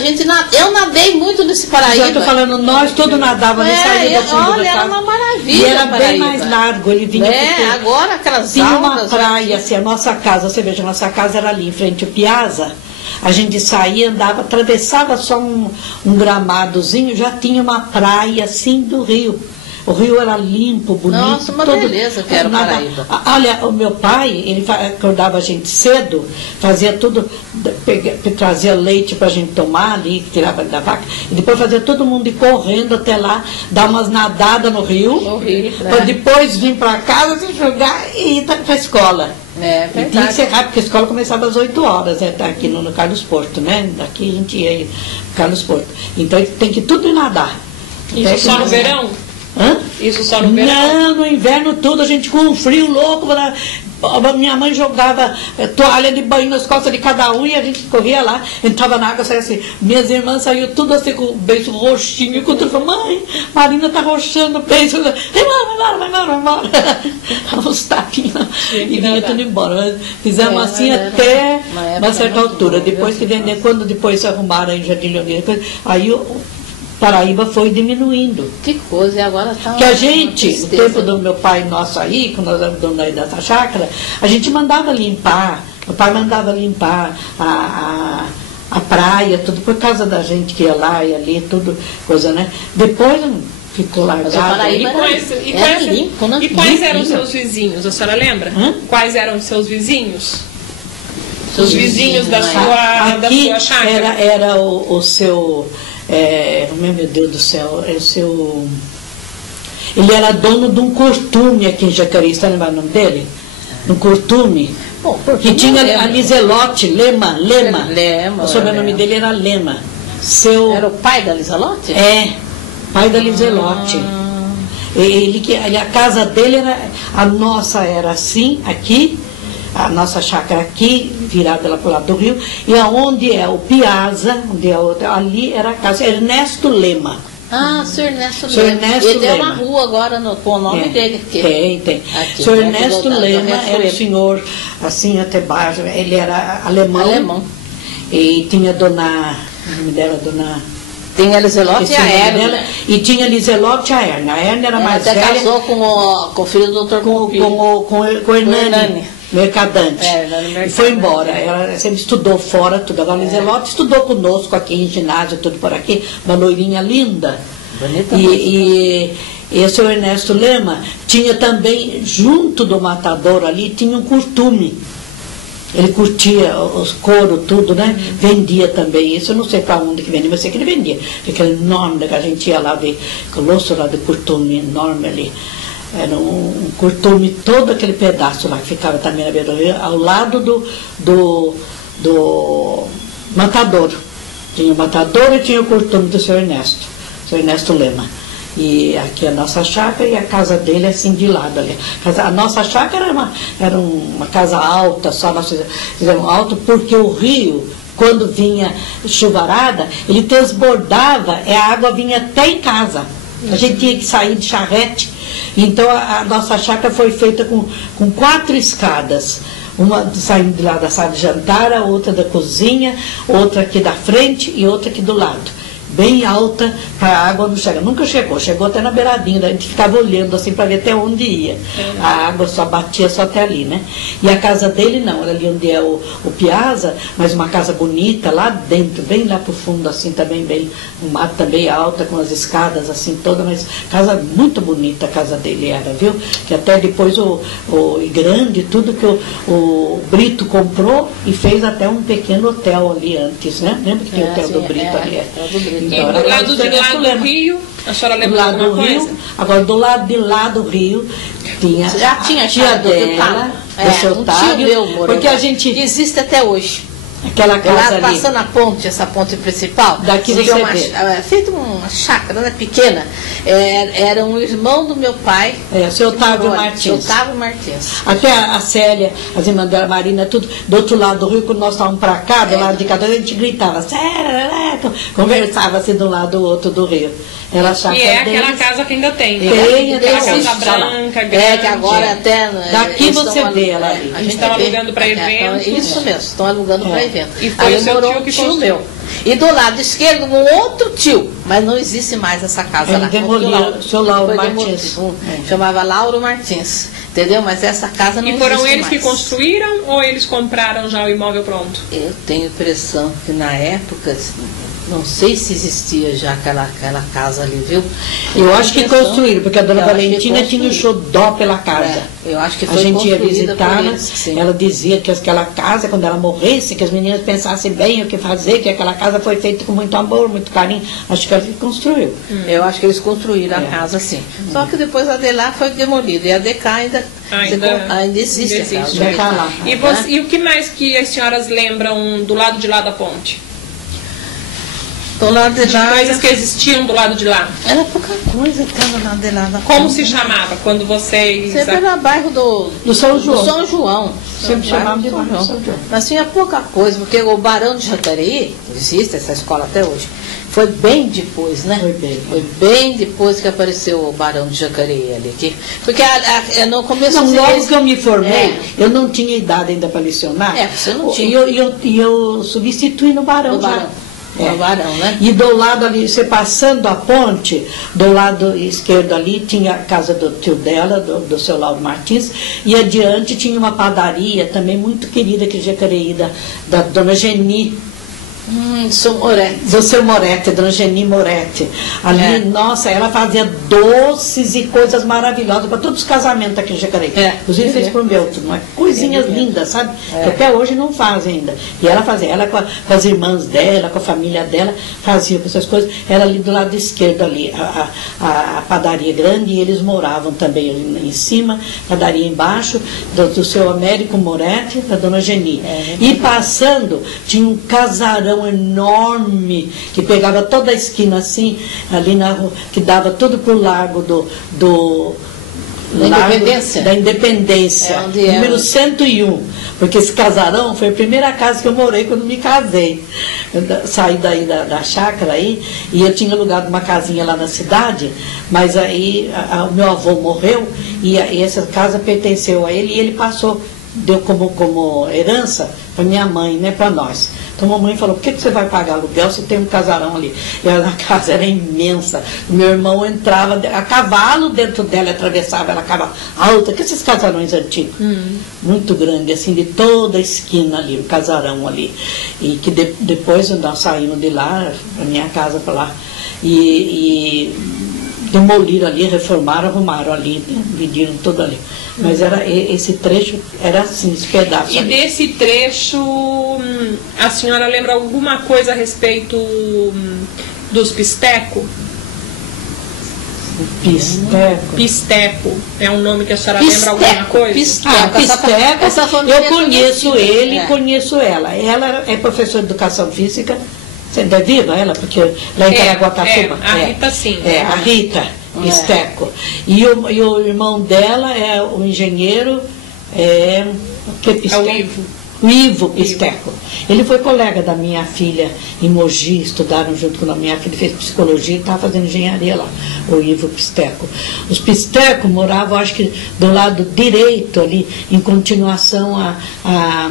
eu nadei muito nesse Paraíba. Já estou falando, nós todos nadávamos nessa ilha do fundo. Olha, era uma maravilha. E era bem mais largo, ele vinha... Agora aquelas tinha altas, uma praia, assim, a nossa casa, você veja, a nossa casa era ali, em frente ao Piazza. A gente saía, andava, atravessava só um gramadozinho, já tinha uma praia assim do rio. O rio era limpo, bonito. Nossa, uma beleza que era o Paraíba. Olha, o meu pai, ele acordava a gente cedo, fazia tudo, trazia leite para a gente tomar ali, tirava da vaca, e depois fazia todo mundo ir correndo até lá, dar umas nadadas no rio, para depois vir para casa, se jogar e ir para a escola. É, e tinha que ser rápido, porque a escola começava às 8 horas, aqui no Carlos Porto, né? Daqui a gente ia no Carlos Porto. Então tem que tudo ir nadar. Isso só no verão? Hã? Isso só no verão? Não, no inverno tudo, a gente com um frio louco. Minha mãe jogava toalha de banho nas costas de cada um e a gente corria lá, entrava na água, saia assim. Minhas irmãs saíam tudo assim com o beijo roxinho, e quando eu falei, mãe, Marina tá roxando o beijo. Vai embora. Uns tapinhos e vinha tudo embora. Fizemos assim até uma certa altura. Depois que vendeu, quando depois se arrumaram em Jardim Leonina, aí o Paraíba foi diminuindo. Que coisa, e agora tá... Que a gente, no tempo do meu pai nosso aí, quando nós éramos donos dessa chácara, a gente mandava limpar, o pai mandava limpar a praia, tudo por causa da gente que ia lá e ali, tudo, coisa, né? Depois ficou largado. E quais eram os seus vizinhos? A senhora lembra? Quais eram os seus vizinhos? Os vizinhos da sua chácara? Era o seu... meu Deus do céu, ele era dono de um curtume aqui em Jacareí, está lembrando o nome dele? Um curtume, que tinha a Lizelotti, Lema. O sobrenome dele era Lema. Era o pai da Lizelotti? Pai da Lizelotti. A casa dele a nossa era assim, aqui, a nossa chácara aqui, virada lá para o lado do rio, e aonde é o Piazza, ali era a casa Ernesto Lema. Seu Ernesto Lema. Ele tem uma rua agora com o nome dele. Tem. Seu Ernesto Lema era um senhor, assim, até baixo, ele era alemão. E tinha o nome dela, Tinha a Lizelotti e a Erna. E tinha a Lizelotti e a Erna. A Erna era mais velha. Ela casou com o filho do Dr. Com o Hernani. Mercadante. E foi embora. Ela sempre estudou fora, tudo. Agora a Lizelotti estudou conosco aqui em ginásio, tudo por aqui. Uma loirinha linda. Bonita. E esse o Ernesto Lema tinha também, junto do matador ali, tinha um curtume. Ele curtia os couro, tudo, né? Vendia também. Isso eu não sei para onde que vendia, mas sei que ele vendia. Aquele enorme que a gente ia lá ver, colosso lá de curtume enorme ali. Era um curtume, todo aquele pedaço lá que ficava também na beira do rio, ao lado do matador. Tinha o matador e tinha o curtume do seu Ernesto Lema. E aqui a nossa chácara e a casa dele assim de lado ali. A nossa chácara era uma casa alta, só nós fizemos alto, porque o rio, quando vinha chuvarada, ele transbordava, a água vinha até em casa. A gente tinha que sair de charrete. Então a nossa chácara foi feita com 4 escadas. Uma saindo lá da sala de jantar, a outra da cozinha, outra aqui da frente e outra aqui do lado. Bem alta, para a água não chegar. Nunca chegou até na beiradinha, a gente ficava olhando assim para ver até onde ia. A água só batia só até ali, né? E a casa dele não, era ali onde é o Piazza, mas uma casa bonita, lá dentro, bem lá pro fundo, assim, também bem, um mato também alta, com as escadas assim toda, mas casa muito bonita a casa dele era, viu? Que até depois e grande, tudo que o Brito comprou e fez até um pequeno hotel ali antes, né? Lembra que tem o hotel do Brito ali? Do Brito. Então, do lado de lá do rio, a senhora lembra alguma coisa? Agora, do lado de lá do rio, tinha já tinha a tia dela, do seu Otávio, porque a gente... Existe até hoje. Aquela casa ali. Passando a ponte, essa ponte principal. Daqui você vê. Feito uma chácara, né, pequena. Era um irmão do meu pai. O seu Otávio Martins. Otávio Martins. Até a Célia, as irmãs da Marina, tudo do outro lado do rio, quando nós estávamos para cá, do lado de cá, a gente gritava, Célia, conversava assim de um lado do outro do rio. Era a chácara e aquela deles. casa que ainda tem. Tem, aquela casa branca, grande. Que agora até... Daqui você vê ela ali. A gente estava alugando para eventos. Isso mesmo, estão alugando para eventos. E foi o seu tio que construiu. Meu. E do lado esquerdo, um outro tio. Mas não existe mais essa casa lá. Demoliu, o seu Lauro Martins. Chamava Lauro Martins. Entendeu? Mas essa casa não existe mais. E foram eles que construíram ou eles compraram já o imóvel pronto? Eu tenho impressão que na época... Não sei se existia já aquela casa ali, viu? Eu acho que construíram, porque a dona Valentina tinha um xodó pela casa. Eu acho que foi a gente ia construída visitá-la, por ela dizia que aquela casa, quando ela morresse, que as meninas pensassem bem o que fazer, que aquela casa foi feita com muito amor, muito carinho. Acho que ela construiu. Eu acho que eles construíram a casa, sim. Só que depois a de lá foi demolida. E a de cá ainda existe. Lá. E o que mais que as senhoras lembram do lado de lá da ponte? Do lado de lá, coisas que existiam do lado de lá. Era pouca coisa que do lado de lá. Como se chamava quando vocês... Sempre era bairro do São João. Do São João. Sempre chamava de bairro São João. Mas tinha pouca coisa, porque o Barão de Jacareí, existe essa escola até hoje, foi bem depois, né? Foi bem depois que apareceu o Barão de Jacareí ali. Porque no começo... Não, logo que eu me formei, eu não tinha idade ainda para lecionar. Você não tinha. E eu substituí no Barão já. No Barão, né? E do lado ali, você passando a ponte, do lado esquerdo ali, tinha a casa do tio dela, do seu Lauro Martins, e adiante tinha uma padaria também muito querida aqui de Jacareí, da dona Geni. Do seu Moretti, dona Geni Moretti. Ali, nossa, ela fazia doces e coisas maravilhosas para todos os casamentos aqui em Jacareí. Inclusive fez pro meu, coisinhas lindas, sabe? Que até hoje não fazem ainda. E ela fazia, ela com as irmãs dela, com a família dela, fazia essas coisas. Era ali do lado esquerdo ali, a padaria grande, e eles moravam também ali em cima, padaria embaixo, do seu Américo Moretti, da dona Geni. E passando, tinha um casarão enorme que pegava toda a esquina assim, ali na rua, que dava tudo pro largo da Independência, número 101, porque esse casarão foi a primeira casa que eu morei quando me casei. Eu saí daí da chácara aí, e eu tinha alugado uma casinha lá na cidade, mas aí o meu avô morreu e essa casa pertenceu a ele, e ele passou, deu como herança para minha mãe, né, para nós. Então a mamãe falou, por que você vai pagar aluguel se tem um casarão ali? E a casa era imensa. Meu irmão entrava a cavalo dentro dela, atravessava ela, cavalo alta, que esses casarões antigos. Muito grande, assim, de toda a esquina ali, o casarão ali. E que depois nós saímos de lá, a minha casa para lá, e demoliram ali, reformaram, arrumaram ali, dividiram tudo ali. Mas esse trecho era assim, esse pedaço. E ali. Desse trecho, a senhora lembra alguma coisa a respeito dos Pisteco? Pisteco. É um nome que a senhora lembra alguma coisa? Pisteco. Eu conheço ele, conheço ela. Ela é professora de educação física. Você ainda é viva ela? Porque lá em Caraguatatuba. A Rita, sim. A Rita Pisteco. E o irmão dela é o engenheiro. O Ivo Pisteco. Ele foi colega da minha filha em Mogi, estudaram junto com a minha filha, fez psicologia e estava fazendo engenharia lá, o Ivo Pisteco. Os Pisteco moravam, acho que do lado direito ali, em continuação a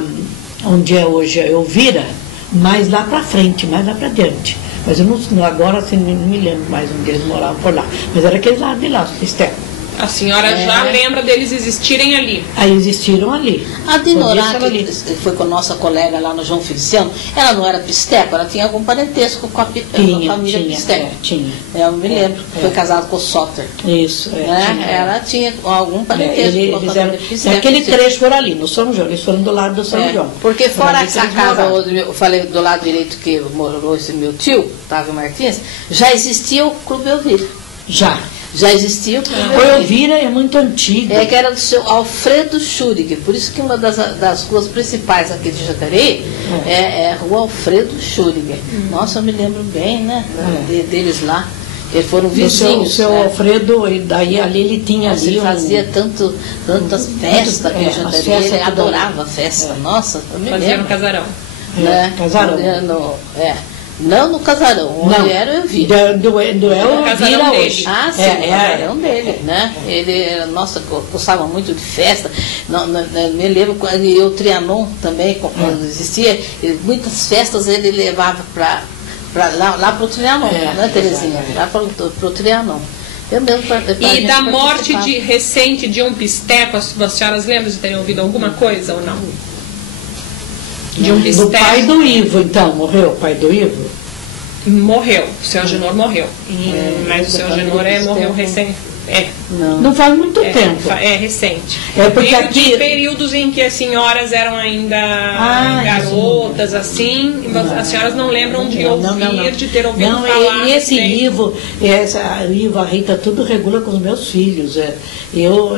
onde é hoje a Elvira, mais lá para frente, mais lá para diante. Mas eu não, agora assim, não me lembro mais onde eles moravam por lá. Mas era aquele lado de lá, os Pisteco. A senhora já lembra deles existirem ali? Aí existiram ali. A Dinorá, que foi com a nossa colega lá no João Feliciano, ela não era Pisteco, ela tinha algum parentesco com a família Pisteco. Tinha. Eu me lembro, foi casado com o Soter. Isso, ela tinha algum parentesco com a família Pisteco. Aquele trecho foram ali, no São João, eles foram do lado do São João. Porque fora essa casa, eu falei do lado direito que morou esse meu tio, Otávio Martins, já existia o Clube Elvira. Já existia o primeiro O RIO. Elvira é muito antigo. Que era do seu Alfredo Schurig. Por isso que uma das ruas principais aqui de Jacareí é a rua Alfredo Schurig. Nossa, eu me lembro bem, né? Deles lá. Que foram vizinhos. O seu Alfredo, e daí ali ele tinha Nossa, ali ele fazia tantas festas aqui em Jacareí. Ele adorava festa. Nossa, eu me Fazia no lembro. Casarão. Né? Casarão. Não no Casarão, onde era eu vi. Do El Casarão Elvira dele. hoje. Ah, sim, o casarão dele, né? Ele era, nossa, gostava muito de festa. Me lembro quando o Trianon também, quando existia, muitas festas ele levava lá para o Trianon, né, Terezinha? Lá para o Trianon. Eu mesmo E da morte recente de um pisteco, as senhoras lembram de terem ouvido alguma coisa ou não? De um Do pisteco. pai do Ivo, então, morreu o pai do Ivo? Morreu, o seu Agenor morreu. Mas o seu Agenor morreu recente. Não faz muito tempo. É recente. É porque Digo aqui- de períodos em que as senhoras eram ainda garotas, assim, as senhoras não lembram de ouvir, de ter ouvido falar. E esse né? Ivo, a Rita, tudo regula com os meus filhos. Eu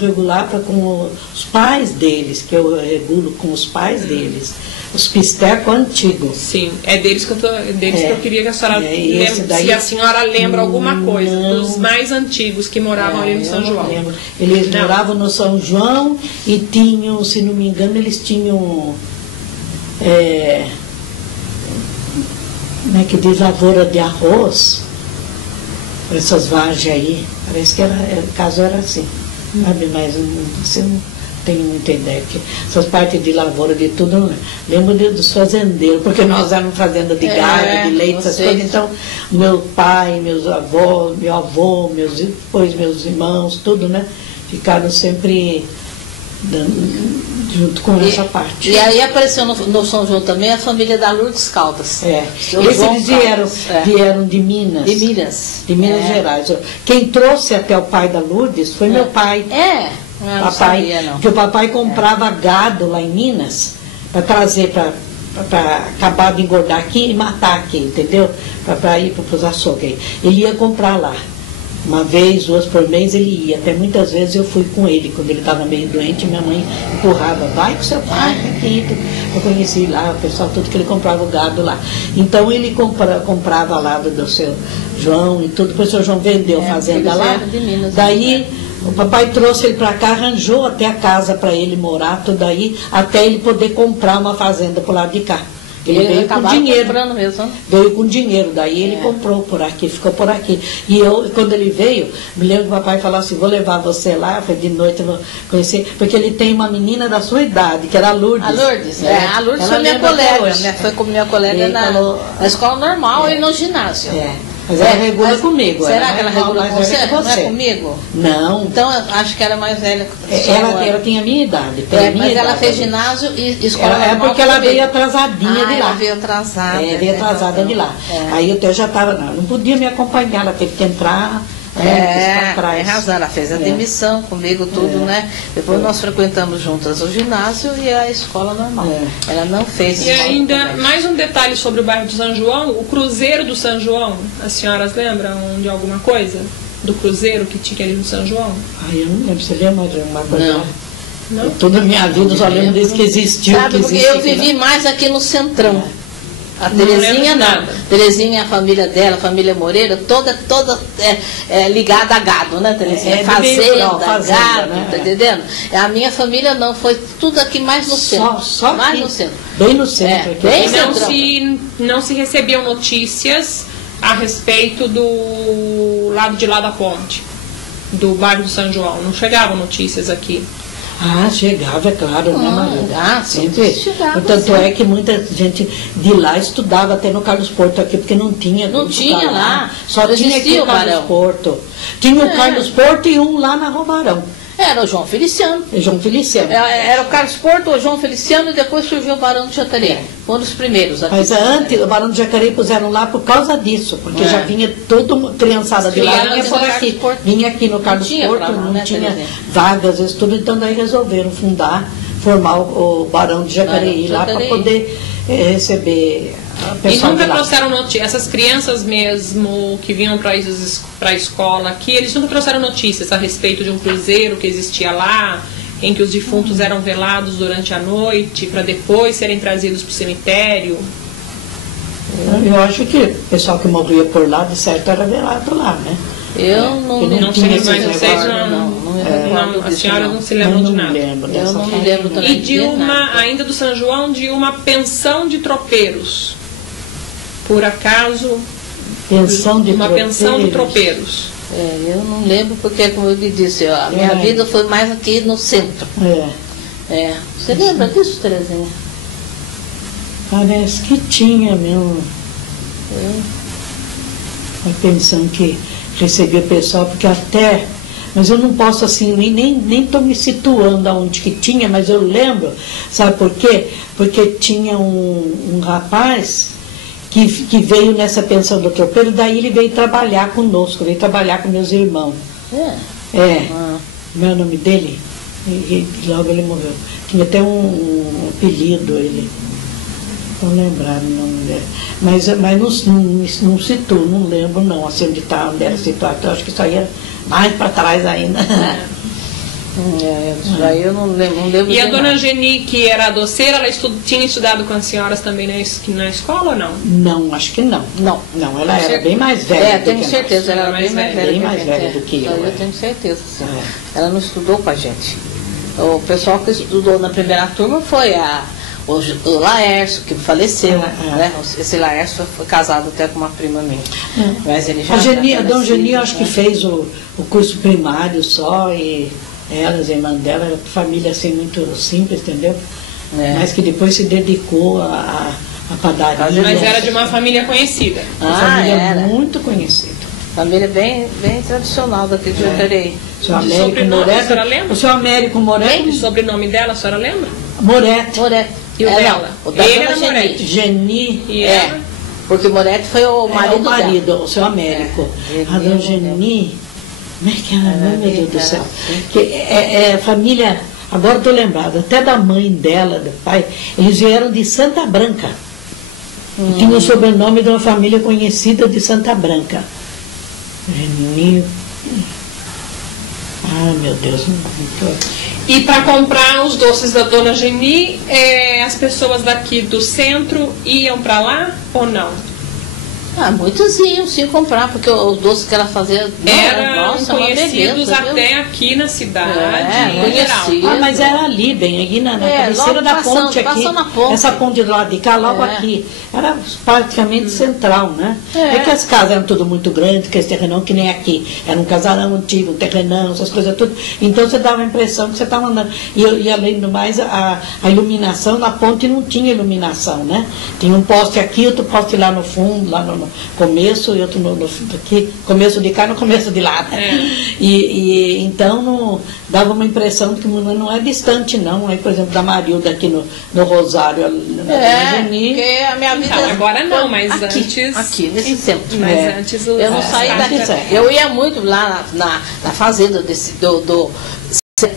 regulava com os pais deles, que eu regulo com os pais deles. Os pistecos antigos. Sim, é deles que eu queria que a senhora lembre, se a senhora lembra alguma coisa, dos mais antigos que moravam ali no São eu João. não lembro. Eles moravam no São João e tinham, se não me engano, eles tinham, como é que diz, lavoura de arroz, essas vargens aí. Parece que o caso era assim, sabe? Mas você não tenho muita ideia, porque essas partes de lavoura, de tudo, não lembro dos fazendeiros, porque nós éramos fazenda de gado, de leite, essas coisas. Então, meu pai, meus avós, meu avô, depois meus irmãos, tudo, né? Ficaram sempre junto com essa parte. E aí apareceu no São João também a família da Lourdes Caldas. Eles vieram de Minas. De Minas. De Minas Gerais. Quem trouxe até o pai da Lourdes foi meu pai. Não Papai, sabia, não. porque o papai comprava gado lá em Minas para trazer, para acabar de engordar aqui e matar aqui, entendeu? Para ir para os açougues. Ele ia comprar lá. Uma vez, duas por mês ele ia. Até muitas vezes eu fui com ele, quando ele estava meio doente, minha mãe empurrava, vai com seu pai, aqui. Eu conheci lá o pessoal, tudo que ele comprava o gado lá. Então ele comprava lá do seu João e tudo, depois o seu João vendeu a fazenda lá. De Minas, daí o papai trouxe ele para cá, arranjou até a casa para ele morar, tudo aí, até ele poder comprar uma fazenda pro lado de cá. Ele veio com dinheiro. Mesmo, né? Veio com dinheiro, daí ele comprou por aqui, ficou por aqui. E eu, quando ele veio, me lembro que o papai falou assim, vou levar você lá, foi de noite, eu vou conhecer, porque ele tem uma menina da sua idade, que era a Lourdes. A Lourdes, a Lourdes Ela foi minha lembra até colega, hoje. foi com minha colega na escola normal e no ginásio. Mas ela regula comigo. Será que ela regula com você? Não é comigo? Não. Então eu acho que ela é mais velha. Ela tinha a minha idade. Mas ela fez ginásio e escola normal. É porque ela veio atrasadinha de lá. Ela veio atrasada. Veio atrasada de lá. Aí eu já estava, não podia me acompanhar, ela teve que entrar. Tem razão, ela fez a demissão comigo, tudo, né? Depois nós frequentamos juntas o ginásio e a escola normal. Ela não fez. E ainda mais um detalhe sobre o bairro de São João, o Cruzeiro do São João. As senhoras lembram de alguma coisa? Do Cruzeiro que tinha ali no São João? Ai, eu não lembro, você lembra de alguma coisa? Não. Toda a minha vida eu só lembro desde que existiu. Sabe, porque eu vivi mais aqui no Centrão. A Terezinha não. Terezinha, a família dela, a família Moreira, toda ligada a gado, né, Terezinha? Fazenda, gado, né? Tá entendendo? A minha família não, foi tudo aqui mais no centro. Só mais aqui, no centro. Bem no centro. Bem não se recebiam notícias a respeito do lado de lá da ponte, do bairro do São João. Não chegavam notícias aqui. Ah, chegava, é claro, né, Maria? Sempre chegava. Tanto é que muita gente de lá estudava até no Carlos Porto aqui, porque não tinha. Não tinha lá. Só tinha aqui o Carlos Porto. Tinha o Carlos Porto e um lá na Robarão. Era o João Feliciano. João Feliciano. Era o Carlos Porto, o João Feliciano e depois surgiu o Barão do Jacareí. Foi um dos primeiros aqui. Mas antes, o Barão do Jacareí puseram lá por causa disso, porque já vinha toda criançada de lá, vinha por aqui. Vinha aqui no Carlos Porto, não tinha vagas, isso tudo, então daí resolveram formar o Barão de Jacareí lá para poder receber a E pessoa nunca de lá. trouxeram notícias, essas crianças mesmo que vinham para a escola aqui, eles nunca trouxeram notícias a respeito de um cruzeiro que existia lá, em que os defuntos eram velados durante a noite, para depois serem trazidos para o cemitério? Eu acho que o pessoal que morria por lá, de certo, era velado lá, né? Eu não sei, tinha mas esse vocês negócio, não me recordo a disso, senhora não. não se lembram de nada. Eu não me lembro também E de uma, nada. ainda do São João, de uma pensão de tropeiros. Por acaso, Pensão de uma pensão de tropeiros. tropeiros. Eu não lembro porque, como eu lhe disse, a minha vida foi mais aqui no centro. Você lembra disso, Terezinha? Parece que tinha mesmo. Uma pensão que recebia o pessoal, porque até. Mas eu não posso assim, nem estou me situando aonde que tinha, mas eu lembro, sabe por quê? Porque tinha um rapaz que veio nessa pensão do tropeiro, daí ele veio trabalhar conosco, veio trabalhar com meus irmãos. Meu nome dele, e logo ele morreu. Tinha até um apelido ele. Não lembrar o nome dele. Mas não citou, não lembro não, assim onde era situado. Eu acho que isso aí era mais para trás ainda. Daí eu não lembro. E a dona Geni, que era a doceira, ela tinha estudado com as senhoras também na escola ou não? Não, acho que não. Não, ela era bem mais velha. Tenho certeza, ela era bem mais velha. Bem mais velha do que eu. Eu tenho certeza, sim. Ela não estudou com a gente. O pessoal que estudou na primeira turma foi o Laércio, que faleceu, né? Esse Laércio foi casado até com uma prima minha. Mas ele já a dona Geni, acho que fez o curso primário só, e as irmãs dela, era família assim muito simples, entendeu? Mas que depois se dedicou a padaria. Mas era de uma família conhecida. Uma família muito conhecida. Família bem tradicional daqui de Jacareí. O senhor Américo Moretti. A senhora lembra? O senhor Américo Moretti. O sobrenome dela, a senhora lembra? Moretti. E o dela? O da Ele dona era Moretti. Geni. E ela? Porque Moretti foi o marido dela. O seu Américo. A dona Geni. Como é que era? Meu Deus do céu. Que família. Agora estou lembrada, até da mãe dela, do pai, eles vieram de Santa Branca. Tinha o sobrenome de uma família conhecida de Santa Branca. Geni. Meu Deus. E para comprar os doces da dona Geni, as pessoas daqui do centro iam para lá ou não? Muitos iam sim comprar, porque os doces que ela fazia eram conhecidos até aqui na cidade, em geral. Mas era ali, bem, aqui na cabeceira da ponte aqui. Essa ponte do lado de cá, logo aqui. Era praticamente central, né? É que as casas eram tudo muito grandes, que esse terrenão, que nem aqui. Era um casarão antigo, um terrenão, essas coisas tudo. Então você dava a impressão que você estava andando. E além do mais, a iluminação na ponte não tinha iluminação, né? Tinha um poste aqui, outro poste lá no fundo, lá no começo e outro no aqui, começo de cá e no começo de lá. E então não, dava uma impressão que não é distante não. Aí, por exemplo, da Marilda aqui no Rosário, na Geni. Porque a minha vida agora não, mas aqui nesse centro. Mas antes eu não saí daqui. Eu ia muito lá na fazenda do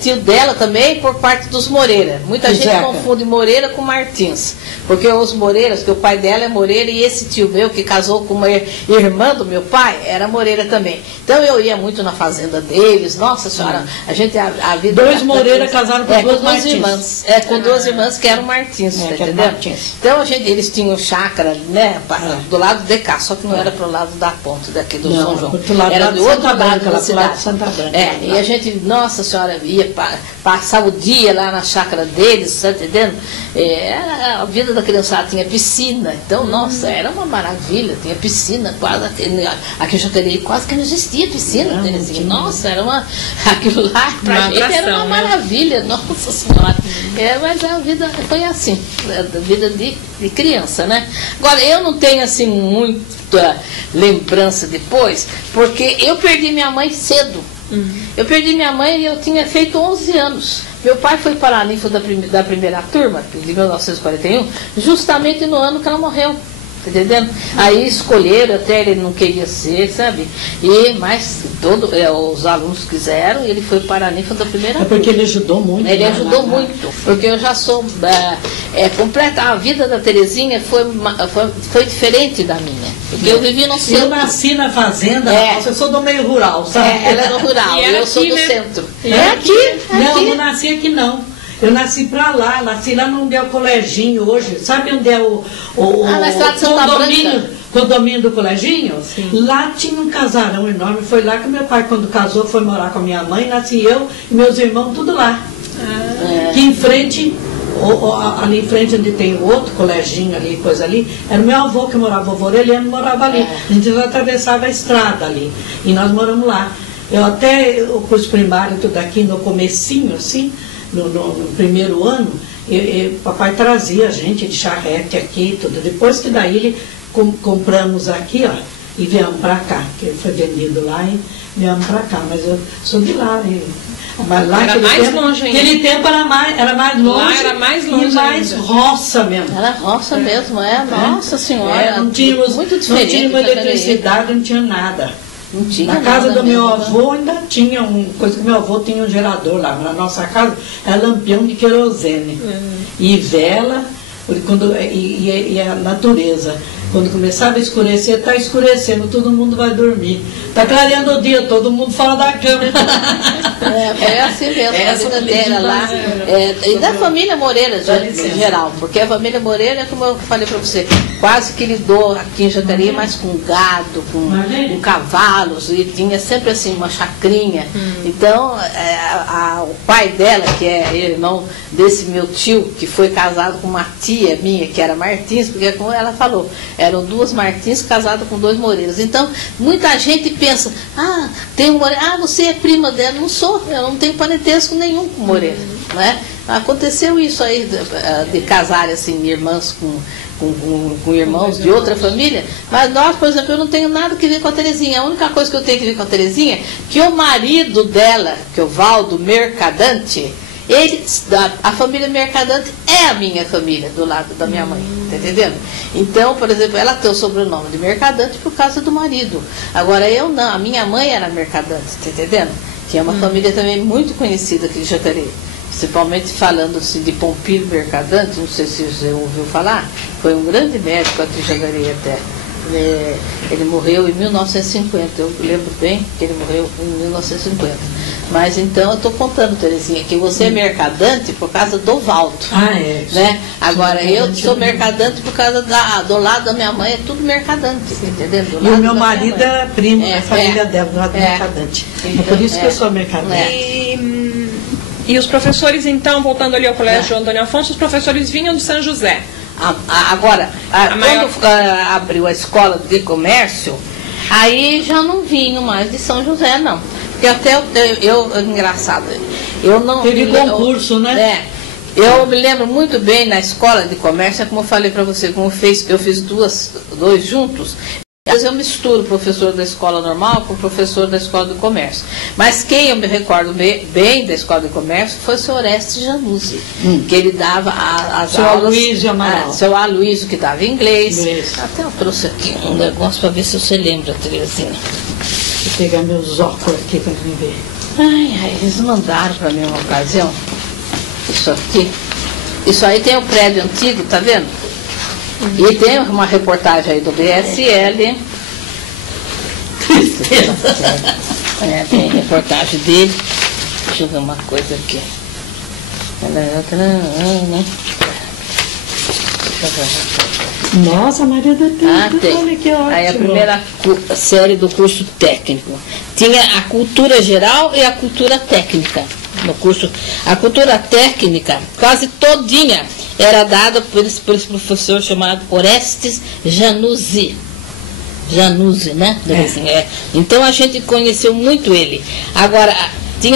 tio dela também, por parte dos Moreira. Muita gente confunde Moreira com Martins, porque os Moreiras, que o pai dela é Moreira, e esse tio meu que casou com uma irmã do meu pai era Moreira também. Então eu ia muito na fazenda deles. Nossa senhora, a gente a vida. Dois Moreira casaram com duas irmãs. Com duas irmãs que eram Martins, entendeu? Então eles tinham chácara, né, do lado de cá, só que não era pro lado da ponte daqui do São João. Era do outro lado da cidade. Santa Branca. E a gente, nossa senhora, ia passar o dia lá na chácara deles, tá entendendo? A vida da criançada tinha piscina, então, nossa, era uma maravilha, tinha piscina, quase aqui em Jacareí quase que não existia piscina, Terezinha. Nossa, aquilo lá pra gente era uma maravilha, nossa senhora. Mas a vida foi assim, a vida de criança, né? Agora, eu não tenho assim muita lembrança depois, porque eu perdi minha mãe cedo. Eu perdi minha mãe e eu tinha feito 11 anos. Meu pai foi paraninfo da primeira turma, de 1941, justamente no ano que ela morreu. Tá entendendo? Aí escolheram, até ele não queria ser, sabe? Mas os alunos quiseram, e ele foi paraninfo da primeira turma. Porque ele ajudou muito. Ele ajudou muito, porque eu já sou completa. A vida da Terezinha foi diferente da minha. Porque eu vivi no centro. Eu nasci na fazenda, eu sou do meio rural, sabe? Ela é do rural, e eu sou do centro. Não, eu não nasci aqui não. Eu nasci pra lá, nasci lá onde é o coleginho hoje. Sabe onde é o na estrada de Santa Branca? Condomínio do coleginho? Sim. Lá tinha um casarão enorme. Foi lá que meu pai, quando casou, foi morar com a minha mãe. Nasci eu e meus irmãos, tudo lá. Que em frente, ali em frente onde tem o outro coleginho ali, coisa ali, era o meu avô que morava, o vovô Aureliano morava ali. A gente atravessava a estrada ali. E nós moramos lá. Eu até o curso primário, tudo aqui no comecinho, assim, no primeiro ano, papai trazia a gente de charrete aqui, tudo. Depois que daí ele compramos aqui, ó, e viemos para cá, que foi vendido lá e viemos para cá. Mas eu sou de lá, mas lá era mais longe ainda. Aquele tempo era mais longe. Lá era mais longe e mais ainda. Roça mesmo. Era roça mesmo, Nossa Senhora. Não tínhamos, muito diferente. Não tínhamos eletricidade, não tinha nada. Não tinha na casa do meu mesmo, avô ainda tinha coisa que meu avô tinha um gerador lá. Na nossa casa era lampião de querosene. E vela, e a natureza. Quando começava a escurecer, está escurecendo, todo mundo vai dormir. Está clareando o dia, todo mundo fora da cama. Foi assim mesmo, a vida dela lá. E da família Moreira, em geral, porque a família Moreira, como eu falei para você, quase que lidou aqui em Jacareí, mas com gado, com cavalos, e tinha sempre assim uma chacrinha. Então, o pai dela, que é irmão desse meu tio, que foi casado com uma tia minha, que era Martins, porque como ela falou, eram duas Martins casadas com dois Moreiras. Então, muita gente pensa, tem um Moreira, você é prima dela. Não sou, eu não tenho parentesco nenhum com Moreira. Né? Aconteceu isso aí, de casar assim, irmãs com irmãos de outra família, mas nós, por exemplo, eu não tenho nada que ver com a Terezinha. A única coisa que eu tenho que ver com a Terezinha, que o marido dela, que é o Valdo Mercadante, a família Mercadante é a minha família, do lado da minha mãe, tá entendendo? Então, por exemplo, ela tem o sobrenome de Mercadante por causa do marido. Agora eu não, a minha mãe era Mercadante, tá entendendo? Que é uma família também muito conhecida aqui de Jacareí. Principalmente falando assim, de Pompílio Mercadante, não sei se você ouviu falar, foi um grande médico aqui em Jacareí até. Ele morreu em 1950, eu lembro bem que ele morreu em 1950. Mas então eu estou contando, Terezinha, que você é mercadante por causa do Valdo. Né? Agora eu sou mercadante por causa do lado da minha mãe, é tudo mercadante, entendeu? E o meu marido era primo da família dela, do lado mercadante. Então, por isso que eu sou mercadante. E os professores, então, voltando ali ao Colégio Antônio Afonso, os professores vinham de São José. Agora, quando abriu a escola de comércio, aí já não vinham mais de São José, não. Porque até engraçado, eu não... Teve concurso, né? Eu me lembro muito bem na escola de comércio, como eu falei para você, eu fiz dois juntos. Às vezes eu misturo o professor da escola normal com o professor da escola do comércio. Mas quem eu me recordo bem da escola de comércio foi o seu Orestes Januzzi, que ele dava as seu aulas... Aloysio Amaral. Seu Aloysio, que dava inglês. Até eu trouxe aqui um negócio para ver se você lembra, Terezinha. Vou pegar meus óculos aqui para me ver. Eles mandaram para mim uma ocasião. Isso aqui. Isso aí tem o prédio antigo, tá vendo? E tem uma reportagem aí do BSL. Tem reportagem dele. Deixa eu ver uma coisa aqui. Nossa, Maria da Penha, tem. Olha que ótimo. Aí a primeira série do curso técnico. Tinha a cultura geral e a cultura técnica. No curso, a cultura técnica, quase todinha, era dada por esse professor chamado Orestes Januzzi. Januzzi, né? Então a gente conheceu muito ele. Agora,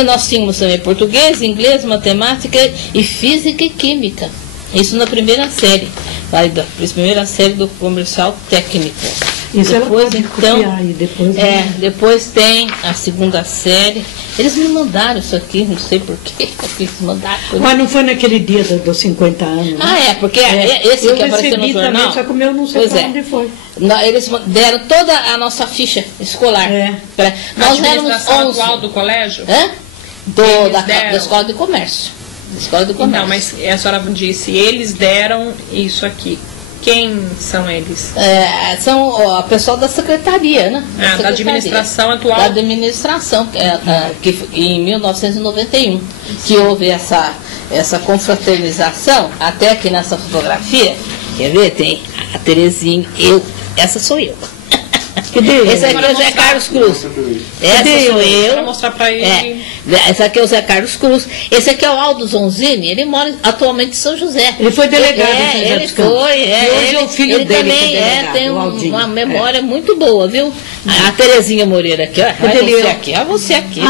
nós tínhamos também português, inglês, matemática e física e química. Isso na primeira série. Primeira série do comercial técnico. Isso depois, depois tem a segunda série. Eles me mandaram isso aqui, não sei porquê. Eles mandaram. Mas não foi naquele dia dos 50 anos, né? Porque esse que apareceu no jornal. Também, só que o meu não sei onde foi. Eles deram toda a nossa ficha escolar. Nós éramos 11 atual do colégio? Da escola de comércio. Escola do Comércio. Então, mas a senhora disse, eles deram isso aqui. Quem são eles? São o pessoal da secretaria, né? Da administração atual? Da administração, que em 1991, que houve essa confraternização, até aqui nessa fotografia, quer ver? Tem a Terezinha, essa sou eu. Esse aqui é o Zé Carlos Cruz. Essa sou eu. Para mostrar para ele. Esse aqui é o Zé Carlos Cruz. Esse aqui é o Aldo Zonzini. Ele mora atualmente em São José. Ele foi delegado em São José ele dos Campos. Foi. E hoje é o filho ele dele também que é delegado, tem o Aldinho. uma memória muito boa, viu? A Terezinha Moreira aqui, ó. Olha você aqui.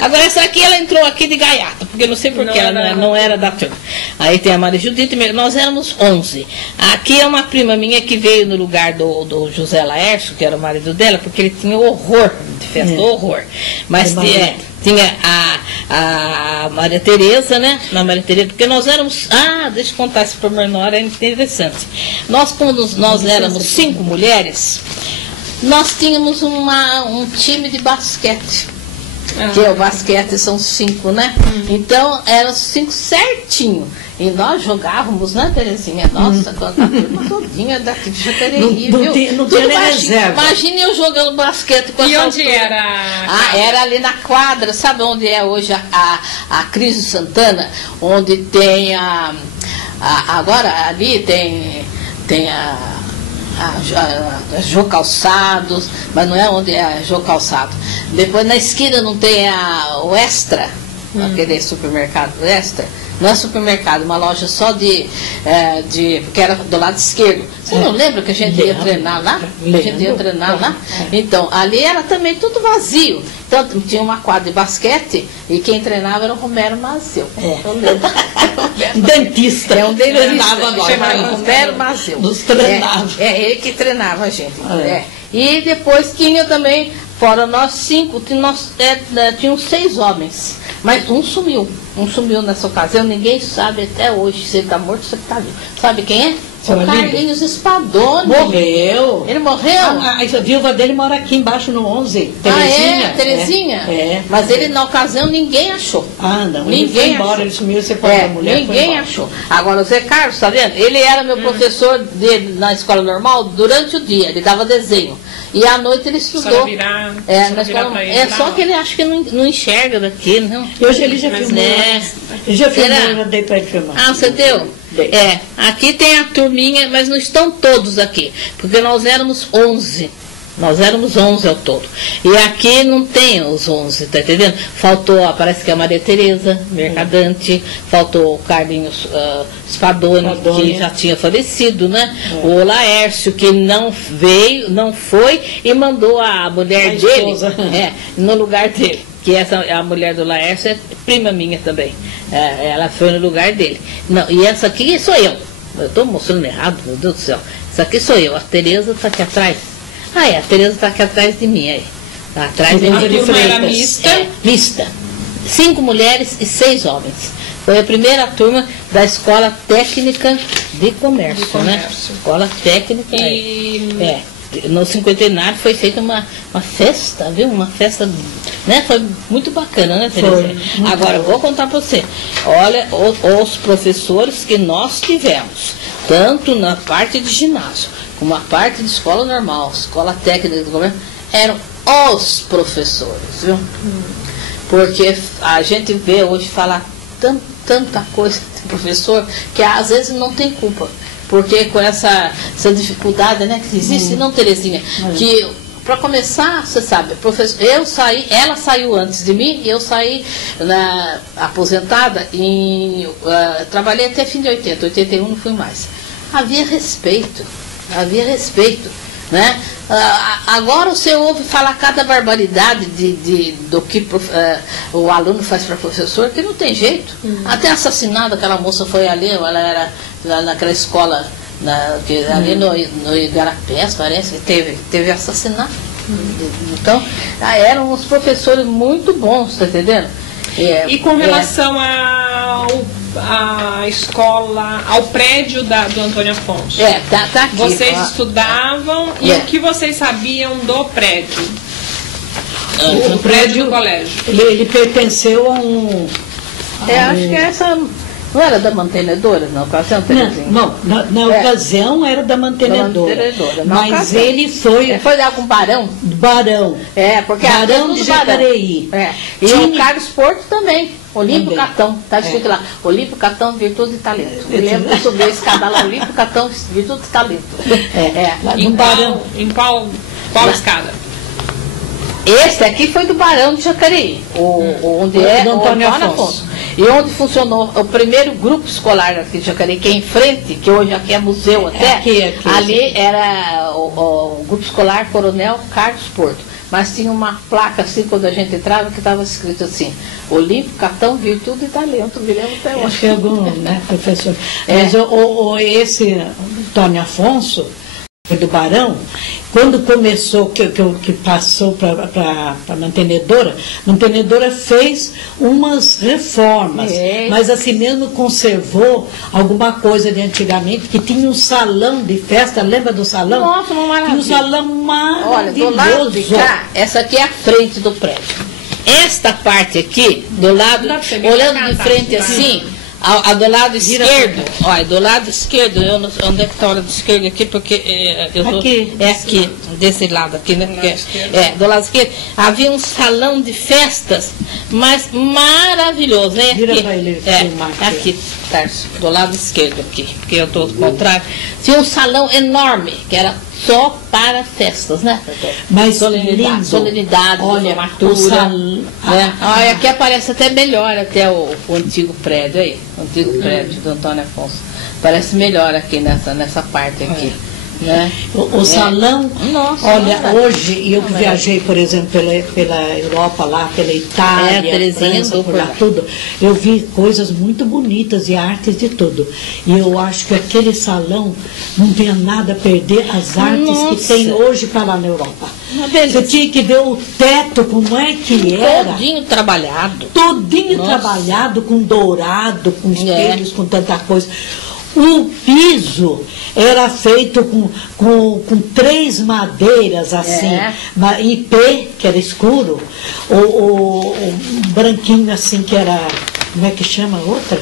Agora essa aqui, ela entrou aqui de gaiata, porque não sei porquê, ela não era da turma. Aí tem a Maria Judite, nós éramos 11. Aqui é uma prima minha que veio no lugar do José Laércio, que era o marido dela, porque ele tinha horror de festa, horror. Mas tinha a Maria Tereza, né? Na Maria Tereza, porque nós éramos... deixa eu contar esse pormenor, é interessante. Quando nós éramos 5 mulheres, nós tínhamos um time de basquete. Que o basquete são 5, né? Então, eram 5 certinho. E nós jogávamos, né, Terezinha? Nossa, quando a turma todinha daqui de Jacareí, viu? Não tinha nem reserva. Imagine eu jogando basquete com E essa onde turma. era? Era ali na quadra. Sabe onde é hoje a Cris Santana? Onde tem agora ali tem a Jô Calçados, mas não é onde é a Jô Calçado. Depois na esquina não tem o Extra, aquele supermercado Extra. Não é supermercado, uma loja só que era do lado esquerdo. Você não lembra que a gente ia treinar lá? Então, ali era também tudo vazio. Então, tinha uma quadra de basquete e quem treinava era o Romero Mazeu. Eu lembro. Dentista. É um dentista. Treinava nós. Chamava Romero Mazeu. Nos treinava. Ele que treinava a gente. E depois tinha também, fora nós 5, tinham 6 homens. Mas um sumiu nessa ocasião, ninguém sabe até hoje se ele está morto ou se ele está vivo. Sabe quem é? O Carlinhos Spadoni. Morreu. Ele morreu? A viúva dele mora aqui embaixo no 11. Terezinha. Terezinha? Mas ele, na ocasião, ninguém achou. Não. Ninguém ele foi embora, ele sumiu, você pôs a mulher. Ninguém achou. Agora, o Zé Carlos, tá vendo? Ele era meu professor na escola normal durante o dia, ele dava desenho. E à noite ele estudou. Só que ele acha que não enxerga daqui, não. Hoje ele já filmou. Ele já filmou, eu já dei para ele filmar. Você deu? Aqui tem a turminha, mas não estão todos aqui, porque nós éramos 11. Nós éramos 11 ao todo. E aqui não tem os 11, tá entendendo? Faltou, parece que a Maria Tereza, mercadante, faltou o Carlinhos Spadoni, que já tinha falecido, né? O Laércio, que não veio, não foi, e mandou a mulher dele no lugar dele. Que a mulher do Laércio é prima minha também. Ela foi no lugar dele. Não, e essa aqui sou eu. Eu estou mostrando errado, meu Deus do céu. Essa aqui sou eu. A Tereza está aqui atrás. A Tereza está aqui atrás de mim aí. Tá atrás de mim. A turma era mista? Mista. 5 mulheres e 6 homens. Foi a primeira turma da Escola Técnica de Comércio, né? Escola Técnica. No cinquentenário foi feita uma festa, viu? Uma festa, né? Foi muito bacana, né, Tereza? Agora, vou contar para você. Olha, os professores que nós tivemos, tanto na parte de ginásio, como a parte de escola normal, escola técnica do comércio, eram os professores, viu? Porque a gente vê hoje falar tanta coisa de professor que às vezes não tem culpa. Porque com essa dificuldade, né, que existe, não, Terezinha, que para começar, você sabe, professor, ela saiu antes de mim, e eu saí aposentada, trabalhei até fim de 80, 81 não fui mais. Havia respeito, né? Agora você ouve falar cada barbaridade do que o aluno faz para professor, que não tem jeito. Até assassinada, aquela moça foi ali, ela era naquela escola, ali no Igarapés, parece que teve assassinato. Então, eram uns professores muito bons, tá entendendo? E com relação à escola, ao prédio do Antônio Afonso? Tá aqui. Vocês estudavam e o que vocês sabiam do prédio? O prédio do colégio. Ele pertenceu Acho que essa não era da mantenedora, na ocasião, Terezinha? Não, na ocasião era da mantenedora. Mas ocasião. Ele foi... Foi de algum barão? Barão. Porque Barão de Jacareí. E o Carlos Porto também. Olímpio Catão, está escrito lá, Olímpio Catão, Virtude e Talento. Eu lembro que eu subi a escada lá, Olímpio Catão, Virtude e Talento. Em Barão. Em qual escada? Esse aqui foi do Barão de Jacareí, onde é o Antônio Afonso. E onde funcionou o primeiro grupo escolar aqui de Jacareí, que é em frente, que hoje aqui é museu até, aqui, ali era o grupo escolar Coronel Carlos Porto. Mas tinha uma placa assim, quando a gente entrava, que estava escrito assim, Olímpio, Catão, Virtude e Talento. Me lembro até hoje. Acho que é algum, né, professor? Mas esse Antônio Afonso, do Barão, quando começou, que passou para a mantenedora fez umas reformas, mas assim mesmo conservou alguma coisa de antigamente, que tinha um salão de festa, lembra do salão? Nossa, uma maravilha. Tinha um salão maravilhoso. Olha, do lado de cá, essa aqui é a frente do prédio. Esta parte aqui, do lado, olhando de frente assim, do lado esquerdo, olha, do lado esquerdo, onde é que está o lado esquerdo aqui, porque aqui, desse lado aqui, né? Do lado esquerdo, havia um salão de festas, mas maravilhoso, né? Aqui, Tarso, do lado esquerdo aqui, porque eu estou ao contrário. Tinha um salão enorme, que era só para festas, né? Mas solenidade, olha, formatura. Olha, aqui aparece até melhor até o antigo prédio aí, o antigo prédio do Antônio Afonso. Parece melhor aqui nessa parte aqui. Né? O salão, nossa, olha, hoje eu viajei, por exemplo, pela Europa lá, pela Itália, França, por lá, tudo, eu vi coisas muito bonitas e artes de tudo. E eu acho que aquele salão não tinha nada a perder as artes que tem hoje para lá na Europa. Você tinha que ver o teto, como é que era. Todinho trabalhado. Todinho trabalhado, com dourado, com espelhos, com tanta coisa. O piso era feito com 3 madeiras assim, IP, que era escuro, o branquinho assim, que era, como é que chama a outra?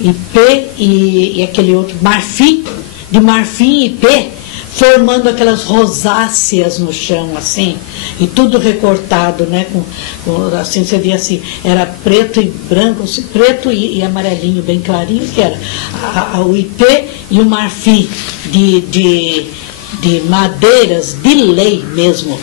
IP e aquele outro, marfim, de marfim IP, formando aquelas rosáceas no chão, assim, e tudo recortado, né, assim, você via assim, era preto e branco, assim, preto e amarelinho, bem clarinho, que era o IP e o marfim de madeiras de lei mesmo.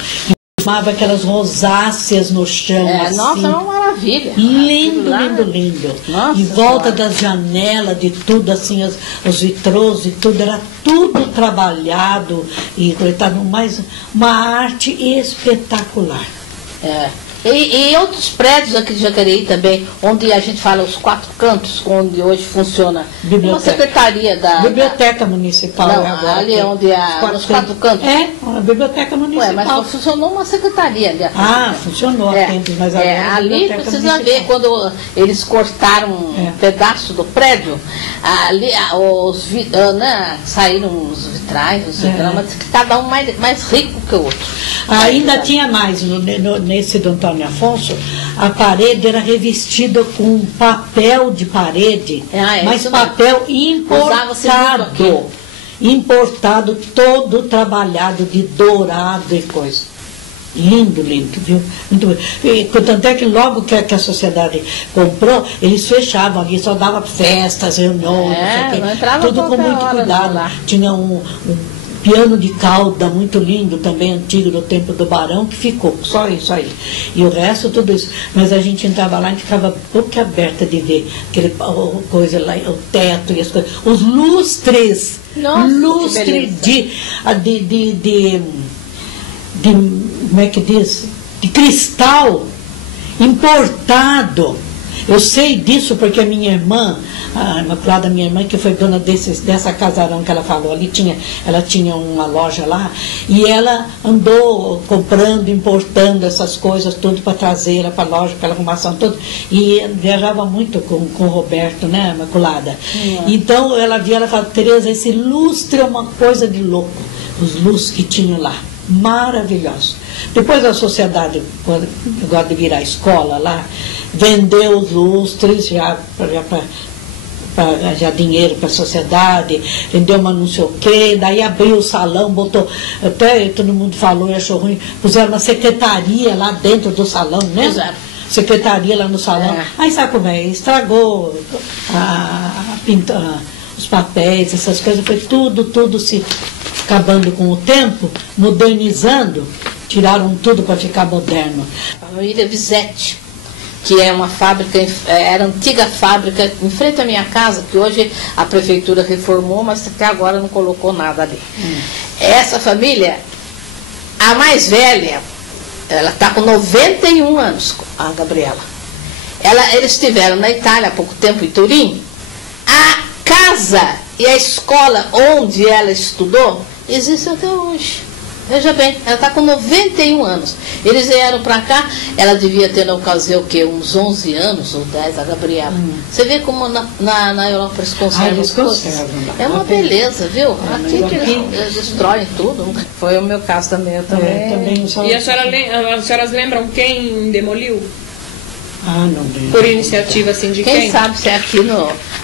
Formava aquelas rosáceas no chão, assim. Nossa, é uma maravilha. Lindo, lindo, lindo. Nossa, em volta das janelas, de tudo, assim, os vitrôs e tudo, era tudo trabalhado e coitado, mais uma arte espetacular. E outros prédios aqui de Jacareí também, onde a gente fala os 4 cantos, onde hoje funciona uma secretaria da... Biblioteca Municipal. Não, agora, ali onde os 4 cantos. A Biblioteca Municipal. Mas funcionou uma secretaria ali. Funcionou. Mas ali precisa ver, quando eles cortaram um pedaço do prédio, ali saíram os vitrais, mas cada um mais rico que o outro. Ainda tinha mais, nesse do Antônio Afonso, a parede era revestida com papel de parede, mas papel importado, todo trabalhado de dourado e coisa. Lindo, lindo, viu? Muito bom. Tanto é que logo que a sociedade comprou, eles fechavam ali, só dava festas, reuniões, tudo com muito cuidado. Tinha um piano de cauda muito lindo também, antigo, do tempo do Barão, que ficou, só isso aí. E o resto, tudo isso. Mas a gente entrava lá e ficava boca aberta de ver aquele coisa lá, o teto e as coisas. Os lustres! Nossa, lustres de como é que diz? De cristal importado. Eu sei disso porque a minha irmã, a Imaculada, minha irmã, que foi dona dessa casarão que ela falou, ela tinha uma loja lá, e ela andou comprando, importando essas coisas tudo para trazer para a loja, para arrumação, tudo, e viajava muito com o Roberto, né, Imaculada? Então ela falou, Tereza, esse lustre é uma coisa de louco, os lustres que tinham lá. maravilhosos. Depois a sociedade, quando gosta de virar escola lá, vendeu os lustres já dinheiro para a sociedade, vendeu uma não sei o quê, daí abriu o salão, botou, até todo mundo falou e achou ruim, puseram uma secretaria lá dentro do salão, né? Secretaria lá no salão. Aí sabe como é? Estragou os papéis, essas coisas, foi tudo se acabando com o tempo, modernizando, tiraram tudo para ficar moderno. A família Visetti, que é uma fábrica, era a antiga fábrica em frente à minha casa, que hoje a prefeitura reformou, mas até agora não colocou nada ali. Essa família, a mais velha, ela está com 91 anos, a Gabriela. Eles estiveram na Itália há pouco tempo, em Turim. A casa e a escola onde ela estudou existe até hoje. Veja bem, ela está com 91 anos. Eles vieram para cá, ela devia ter na ocasião o quê? Uns 11 anos ou 10, a Gabriela. Você vê como na Europa eles conservam as coisas. É uma beleza, viu? Aqui que eles destroem tudo. Foi o meu caso também. Eu também. E as senhoras lembram quem demoliu? Ah, não lembro. Por iniciativa assim de quem? Quem sabe se é aqui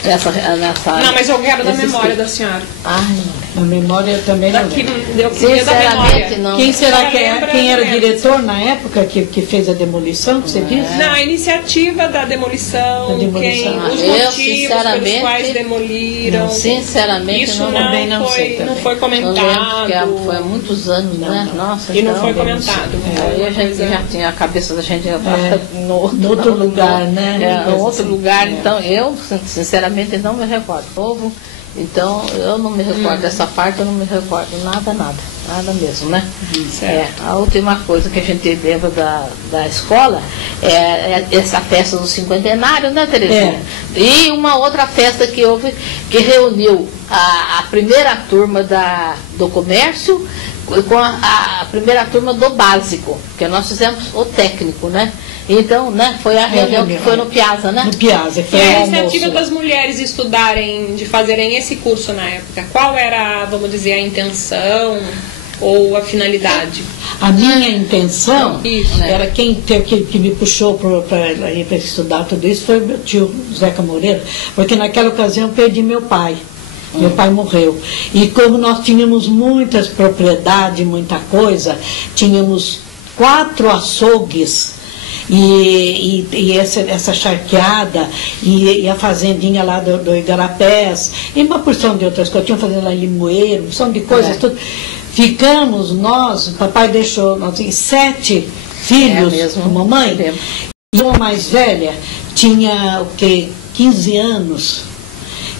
nessa Não, mas eu quero da memória da senhora. Ai, na memória eu também não lembro. Sinceramente, não. Quem será quem era diretor na época que fez a demolição, que você disse? Não, a iniciativa da demolição, os motivos pelos quais demoliram. Sinceramente, isso não foi comentado. Foi há muitos anos, né? Nossa, e não foi comentado. Aí a gente já tinha a cabeça da gente no outro lugar, né? No outro lugar. Então, eu, sinceramente, não me recordo. Então, eu não me recordo dessa parte, eu não me recordo nada mesmo, né? A última coisa que a gente lembra da escola é essa festa do cinquentenário, né, Terezinha? E uma outra festa que houve, que reuniu a primeira turma do comércio com a primeira turma do básico, porque nós fizemos o técnico, né? Então, né, foi a reunião que foi no Piazza, né? No Piazza, foi a iniciativa das mulheres estudarem, de fazerem esse curso na época. Qual era, vamos dizer, a intenção ou a finalidade? A minha intenção era quem que me puxou para ir para estudar tudo isso foi meu tio, Zeca Moreira, porque naquela ocasião eu perdi meu pai. Meu pai morreu. E como nós tínhamos muitas propriedades, muita coisa, tínhamos 4 açougues, e essa charqueada, e a fazendinha lá do Igarapés, e uma porção de outras coisas, tinha fazenda lá em Limoeiro, uma porção de coisas, tudo. Ficamos nós, o papai deixou nós, 7 filhos com mamãe, e uma mais velha tinha o quê? 15 anos.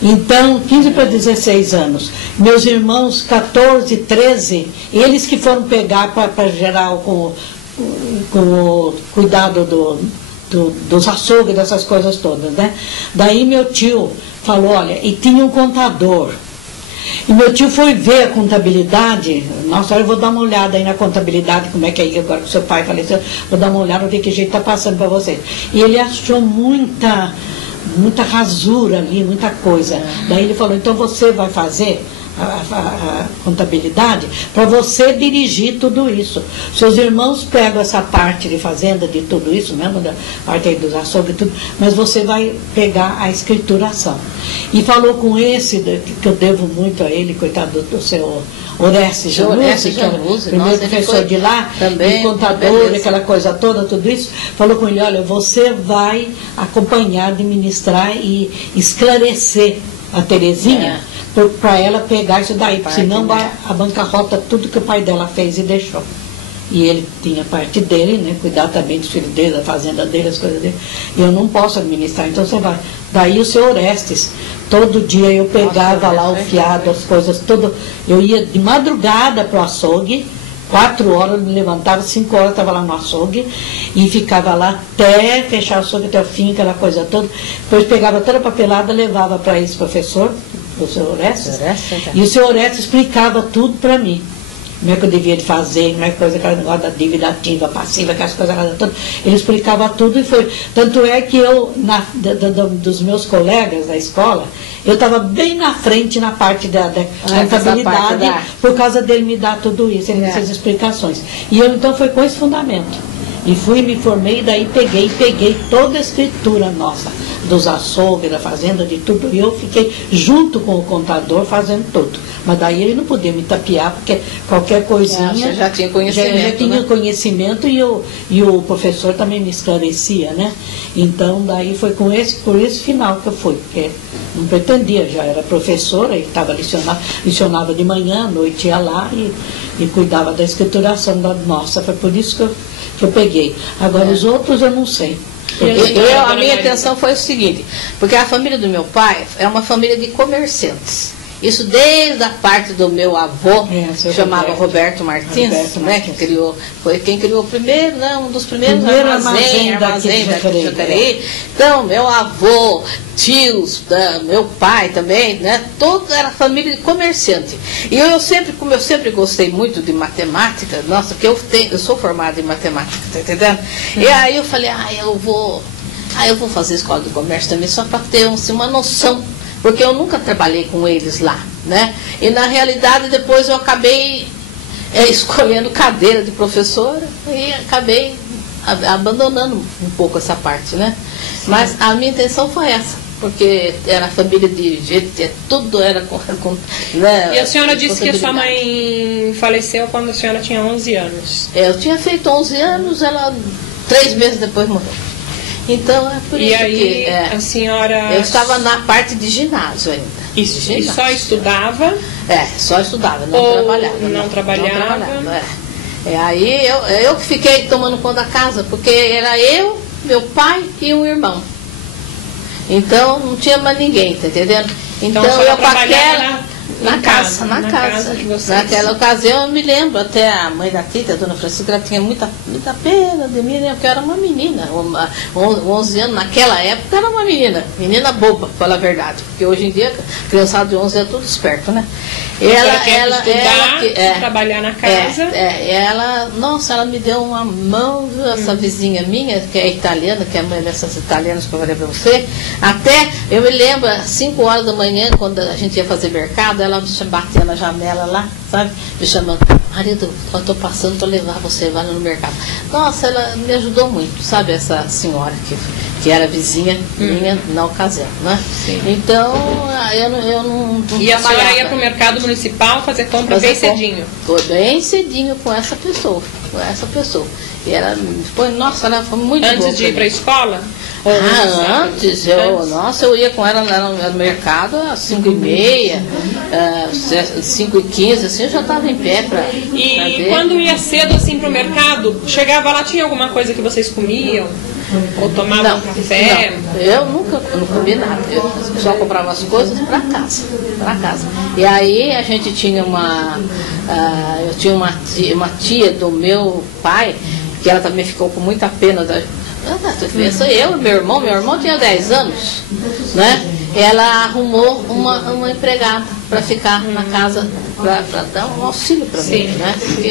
Então, 15 para 16 anos. Meus irmãos, 14, 13, eles que foram pegar para geral com o cuidado dos açougues, dessas coisas todas, né? Daí meu tio falou, olha, e tinha um contador. E meu tio foi ver a contabilidade. Nossa, eu vou dar uma olhada aí na contabilidade, como é que é agora que seu pai faleceu, vou dar uma olhada, ver que jeito está passando para vocês. E ele achou muita rasura ali, muita coisa. Daí ele falou, então você vai fazer a contabilidade para você dirigir tudo isso. Seus irmãos pegam essa parte de fazenda, de tudo isso, mesmo da parte aí dos açougues e tudo, mas você vai pegar a escrituração. E falou com esse, que eu devo muito a ele, coitado do seu Orestes Januzzi, que era o primeiro professor de lá, e contador, aquela coisa toda, tudo isso, falou com ele, olha, você vai acompanhar, administrar e esclarecer a Terezinha, para ela pegar isso daí, porque senão vai a bancarrota tudo que o pai dela fez e deixou. E ele tinha a parte dele, né, cuidar também dos filhos dele, da fazenda dele, as coisas dele. E eu não posso administrar, então você vai. Daí o seu Orestes, todo dia eu pegava lá o fiado, as coisas, tudo. Eu ia de madrugada para o açougue, 4 horas, me levantava, 5 horas estava lá no açougue, e ficava lá até fechar o açougue, até o fim, aquela coisa toda. Depois pegava toda a papelada, levava para esse professor, o seu Orestes, e o seu Orestes explicava tudo para mim. como é que eu devia de fazer, como é que coisa, aquele negócio da dívida ativa, passiva, aquelas coisas todas. Ele explicava tudo e foi. Tanto é que eu, dos meus colegas da escola, eu estava bem na frente na parte da contabilidade, por causa dele me dar tudo isso, ele essas explicações. E eu então foi com esse fundamento. E fui, me formei, e daí peguei toda a escritura nossa, dos açougues, da fazenda, de tudo. E eu fiquei junto com o contador fazendo tudo. Mas daí ele não podia me tapear, porque qualquer coisinha... Você já tinha conhecimento, já tinha conhecimento e o professor também me esclarecia, né? Então daí foi por esse final que eu fui, porque não pretendia, já era professora e estava licionava de manhã, à noite ia lá e cuidava da escrituração da nossa. Foi por isso que eu peguei. Agora os outros eu não sei. A minha intenção foi o seguinte, porque a família do meu pai é uma família de comerciantes. Isso desde a parte do meu avô, que chamava Roberto Martins, né, que foi quem criou o primeiro, né, um dos primeiros armazém daqui de Jacareí. Então, meu avô, tios, meu pai também, né, toda era família de comerciante. E como eu sempre gostei muito de matemática, nossa, que eu sou formada em matemática, tá entendendo? E aí eu falei, eu vou fazer escola de comércio também, só para ter uma noção. Porque eu nunca trabalhei com eles lá, né? E na realidade depois eu acabei escolhendo cadeira de professora e acabei abandonando um pouco essa parte, né? Sim. Mas a minha intenção foi essa, porque era família de gente, tudo era com né? E a senhora disse que a sua mãe faleceu quando a senhora tinha 11 anos. Eu tinha feito 11 anos, ela 3 meses depois morreu. Então é por isso que a senhora... Eu estava na parte de ginásio ainda. Isso, ginásio. E só estudava? Só estudava, não trabalhava. Não trabalhava. Aí eu que fiquei tomando conta da casa, porque era eu, meu pai e um irmão. Então não tinha mais ninguém, tá entendendo? Então eu com aquela... Na casa. Naquela ocasião eu me lembro, até a mãe da Tita, a dona Francisca, ela tinha muita pena de mim, né? Porque eu era uma menina, 11 anos, naquela época era uma menina boba, pra falar a verdade, porque hoje em dia, criançada de 11 é tudo esperto, né? Ela trabalhar na casa. Ela me deu uma mão, essa vizinha minha, que é italiana, que é a mãe dessas italianas que eu falei pra você. Até, eu me lembro, às 5 horas da manhã, quando a gente ia fazer mercado, ela me batia na janela lá, sabe? Me chamando, marido, eu tô passando para levar você lá no mercado. Nossa, ela me ajudou muito, sabe? Essa senhora que era vizinha minha na ocasião, né? Sim. Então, eu não E a senhora ia para o mercado municipal fazer compra bem cedinho? Foi bem cedinho com essa pessoa. E ela foi, nossa, ela foi muito boa. Antes de ir para a escola? Antes, eu ia com ela lá no mercado às 5h30, 5h15, assim, eu já estava em pé para E quando ia cedo assim para o mercado, chegava lá, tinha alguma coisa que vocês comiam? Ou tomavam café? Não, eu não comi nada, eu só comprava as coisas para casa. E aí a gente tinha eu tinha uma tia do meu pai, que ela também ficou com muita pena meu irmão tinha 10 anos, né? Ela arrumou uma empregada para ficar na casa, para dar um auxílio para mim, né? Porque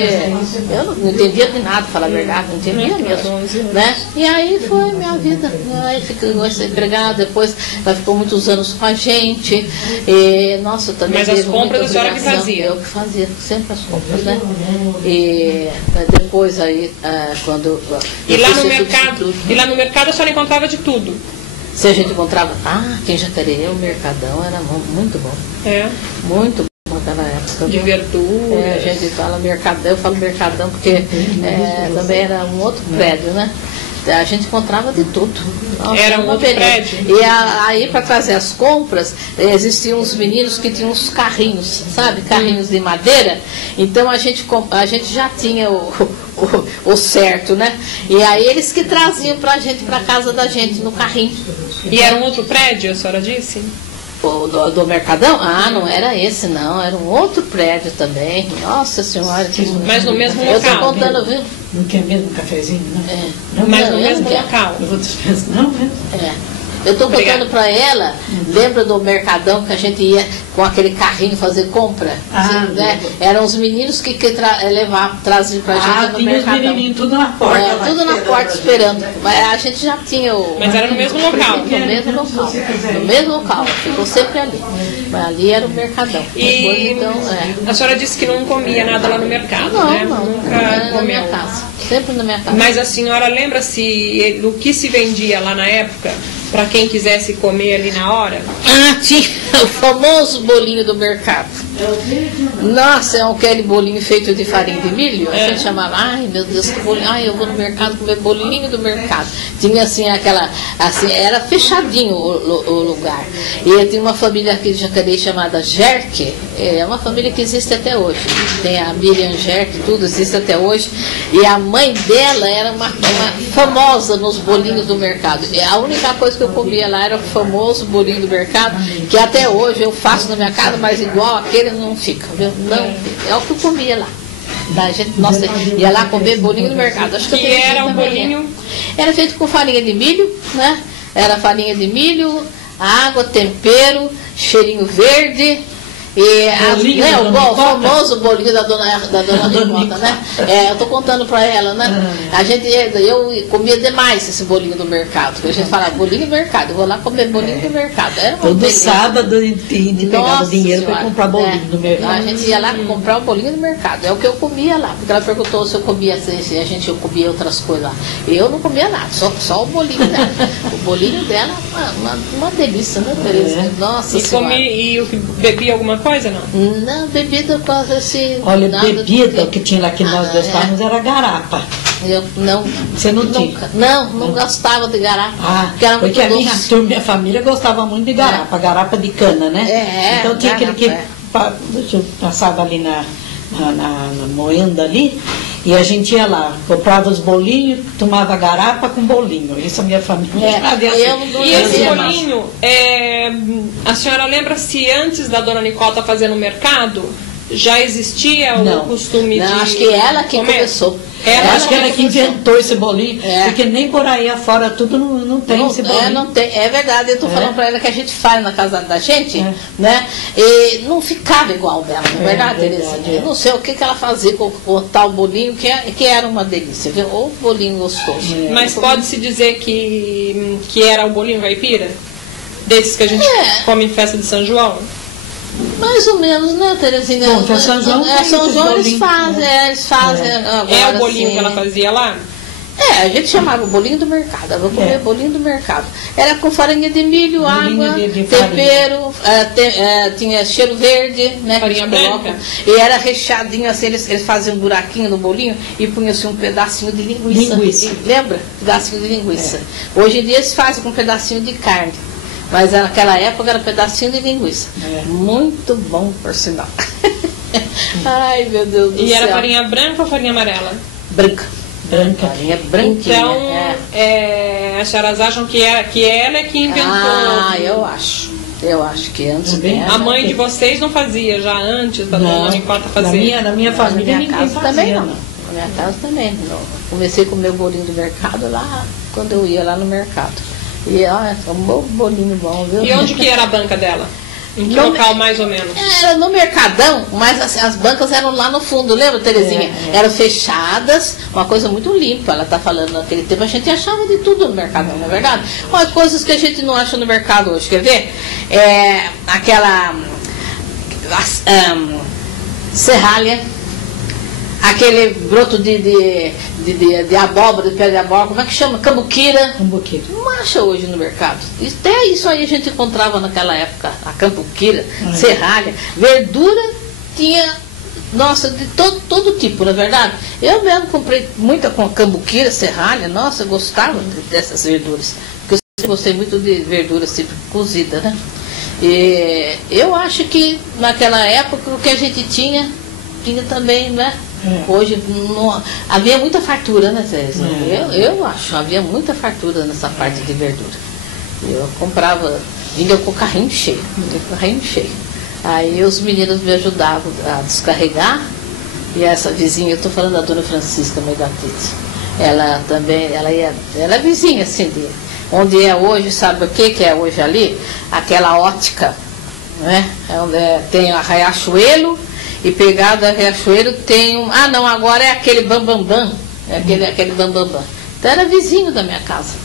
eu não entendia de nada, falar a verdade, não entendia mesmo, né? E aí foi minha vida, aí ficou essa empregada, depois ela ficou muitos anos com a gente, e nossa, eu também. Mas as compras a senhora que fazia? Eu que fazia, sempre as compras, né? E depois aí, quando... E lá no mercado a senhora encontrava de tudo? Se a gente encontrava, aqui em Jacareí o mercadão era muito bom. Muito bom naquela época. De verdura. A gente fala mercadão, eu falo mercadão porque também era um outro prédio, né? A gente encontrava de tudo. Nossa, era um outro prédio. E aí, para fazer as compras, existiam uns meninos que tinham uns carrinhos, sabe? Carrinhos de madeira. Então a gente já tinha o certo, né? E aí eles que traziam pra gente, pra casa da gente, no carrinho. E era um outro prédio, a senhora disse? Do Mercadão? Não era esse não, era um outro prédio também. Nossa Senhora. Mas no mesmo local? Eu tô contando, viu? Não quer mesmo um cafezinho, não? Mas no mesmo local? Eu vou te pensar, não, né? Eu estou contando para ela, lembra do Mercadão que a gente ia com aquele carrinho fazer compra? Né? Eram os meninos que traziam para a gente no Mercadão. Os menininhos tudo na porta. Tudo na porta esperando. Mas a gente já tinha o... Mas era no mesmo local. No mesmo local. No mesmo local. Ficou sempre ali. Mas ali era o Mercadão. E então, a senhora disse que não comia nada lá no mercado, não, né? Não, Nunca na comeu. minha casa. Sempre na minha casa. Mas a senhora lembra-se do que se vendia lá na época, para quem quisesse comer ali na hora? Tinha o famoso bolinho do mercado. Nossa, é aquele bolinho feito de farinha de milho. A gente chamava, ai meu Deus, que bolinho. Ai, eu vou no mercado comer bolinho do mercado. Tinha assim era fechadinho o lugar. E tinha uma família aqui de Jacareí chamada Jerque. É uma família que existe até hoje. Tem a Miriam Jerque, tudo existe até hoje. E a mãe dela era uma famosa nos bolinhos do mercado. E a única coisa que eu comia lá era o famoso bolinho do mercado, que até hoje eu faço na minha casa, mas igual aquele não fica, viu? Não fica. É o que eu comia lá. Da gente, nossa, ia lá comer bolinho do mercado. Acho que era um bolinho? Era feito com farinha de milho, né? Era farinha de milho, água, tempero, cheirinho verde. E o famoso bolinho da dona Ricota, né? Eu tô contando pra ela, né? Eu comia demais esse bolinho do mercado. A gente falava, bolinho do mercado, eu vou lá comer bolinho do mercado. Todo sábado a gente pegava dinheiro para comprar bolinho do mercado. A gente ia lá comprar o bolinho do mercado. É o que eu comia lá. Porque ela perguntou se eu comia, eu comia outras coisas lá. Eu não comia nada, só o bolinho dela. O bolinho dela, uma delícia, né, Tereza? Nossa Senhora. E bebia alguma coisa, não? Não, bebida quase assim. Olha, bebida que tinha lá que nós gostávamos era garapa. Eu não. Você não tinha? Não gostava de garapa. Porque a minha família gostava muito de garapa, garapa de cana, né? Então tinha aquele que passava ali na moenda ali, e a gente ia lá, comprava os bolinhos, tomava garapa com bolinho. Isso a minha família fazia assim. E esse bolinho, a senhora lembra se antes da dona Nicota fazer no mercado, já existia o costume de... Não, acho que ela que começou. Acho que ela que inventou esse bolinho, porque nem por aí afora tudo não tem esse bolinho. Não tem, é verdade, eu estou falando para ela que a gente faz na casa da gente, né? E não ficava igual dela, não é verdade, Terezinha? Eu não sei o que ela fazia com o tal bolinho, que era uma delícia, viu? Ou bolinho gostoso. Mas pode-se dizer que era o bolinho caipira? Desses que a gente come em festa de São João? Mais ou menos, né, Terezinha? Bom, São João, São João eles fazem agora. É o bolinho que ela fazia lá? A gente chamava o bolinho do mercado. Eu vou comer bolinho do mercado. Era com farinha de milho, água, tempero, tinha cheiro verde, né? Farinha branca. E era recheadinho assim, eles faziam um buraquinho no bolinho e punham-se um pedacinho de linguiça. Lembra? Pedacinho de linguiça. Hoje em dia eles fazem com um pedacinho de carne. Mas naquela época era um pedacinho de linguiça. Muito bom, por sinal. Ai, meu Deus do céu. E era farinha branca ou farinha amarela? Branca. Farinha branquinha. Então, as senhoras acham que ela é que inventou? Eu acho que antes dela. A mãe de vocês não fazia já antes da dona Nicota fazer? Na minha família ninguém fazia. Também não. Na minha casa também não. Comecei a comer o bolinho do mercado lá, quando eu ia lá no mercado. E um bolinho bom, viu? E onde que era a banca dela? Em que local, mais ou menos? Era no Mercadão, mas as bancas eram lá no fundo, lembra, Terezinha? Eram fechadas, uma coisa muito limpa. Ela está falando naquele tempo, a gente achava de tudo no Mercadão, não é verdade? Umas coisas que a gente não acha no mercado hoje, quer ver? Aquela serralha, aquele broto de abóbora, de pé de abóbora, como é que chama? Cambuquira. Não acha hoje no mercado. Até isso aí a gente encontrava naquela época. A cambuquira, serralha, verdura tinha, nossa, de todo tipo, não é verdade? Eu mesmo comprei muita com cambuquira, serralha, nossa, eu gostava dessas verduras. Porque eu sempre gostei muito de verdura sempre cozida, né? E eu acho que naquela época o que a gente tinha também, né? Hoje havia muita fartura, né, Zézia? Eu acho, havia muita fartura nessa parte de verdura. Eu comprava, vinha com o carrinho cheio, Aí os meninos me ajudavam a descarregar. E essa vizinha, eu estou falando da dona Francisca, mãe da Tite, ela também, ela é vizinha, assim, onde é hoje, sabe o que é hoje ali? Aquela ótica, né? Onde tem a Riachuelo, e pegado a Riachuelo tem um... Ah, não, agora é aquele Bambambam. É aquele Bambambam. Então era vizinho da minha casa.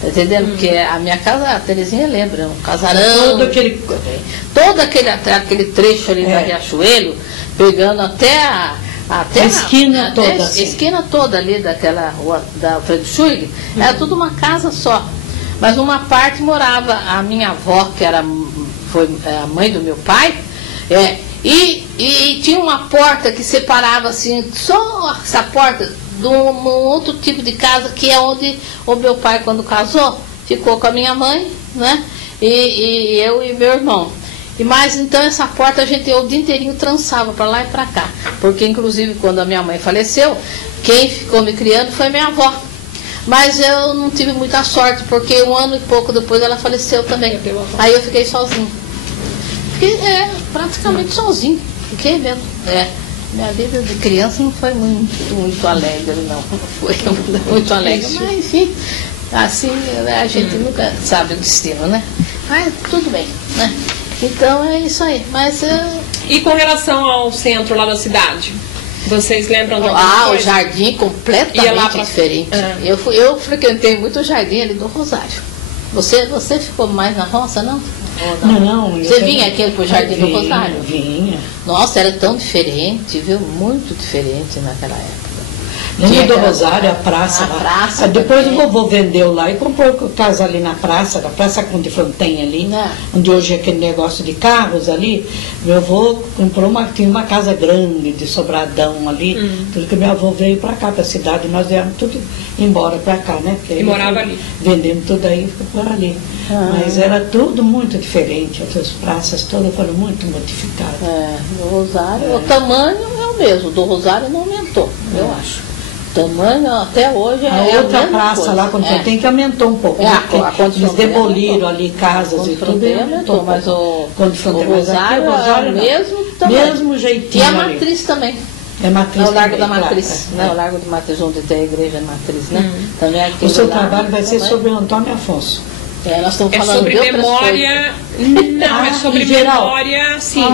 Tá entendendo? Porque a minha casa, a Terezinha lembra, um casarão. Todo aquele trecho ali da Riachuelo, pegando até a esquina toda. A esquina toda ali daquela rua da Alfredo Schurg, era tudo uma casa só. Mas uma parte morava a minha avó, que foi a mãe do meu pai, e tinha uma porta que separava assim, só essa porta de um outro tipo de casa, que é onde o meu pai, quando casou, ficou com a minha mãe, né? E eu e meu irmão. Mas então essa porta o dia inteirinho trançava para lá e para cá. Porque inclusive quando a minha mãe faleceu, quem ficou me criando foi minha avó. Mas eu não tive muita sorte, porque 1 ano e pouco depois ela faleceu também. Aí eu fiquei sozinha. Fiquei praticamente sozinha. Fiquei mesmo. Minha vida de criança não foi muito alegre, não. Foi muito alegre. Mas enfim, assim a gente nunca sabe o destino, né? Mas tudo bem, né? Então é isso aí. Mas E com relação ao centro lá da cidade? Vocês lembram de alguma coisa? O jardim completamente diferente. Eu frequentei muito o jardim ali do Rosário. Você ficou mais na roça, não? Não. Você vinha aqui pro jardim do Rosário? Vinha. Nossa, era tão diferente, viu? Muito diferente naquela época. Lembra do Rosário, a praça lá? Praça depois o vovô vendeu lá e comprou casa ali na praça Conde Fronten ali, onde hoje é aquele negócio de carros ali. Meu avô tinha uma casa grande de Sobradão ali, tudo que meu avô veio para cá, para a cidade, nós viemos tudo embora para cá, né? E morava ali. Vendendo tudo aí e ficou por ali. Mas era tudo muito diferente, as praças todas foram muito modificadas. Do Rosário, o tamanho é o mesmo, do Rosário não aumentou, eu acho. Tamanho até hoje a outra praça coisa. Lá, quando tem que aumentou um pouco. Eles demoliram ali casas e tudo. Aumentou, mas o Rosário é o mesmo jeitinho. E a Matriz também. É Matriz. O Largo da Matriz, né? O Largo de Matriz, onde tem a igreja Matriz, né? Também o seu trabalho vai ser sobre o Antônio Afonso. Nós estamos falando sobre memória. Não, é sobre memória, sim.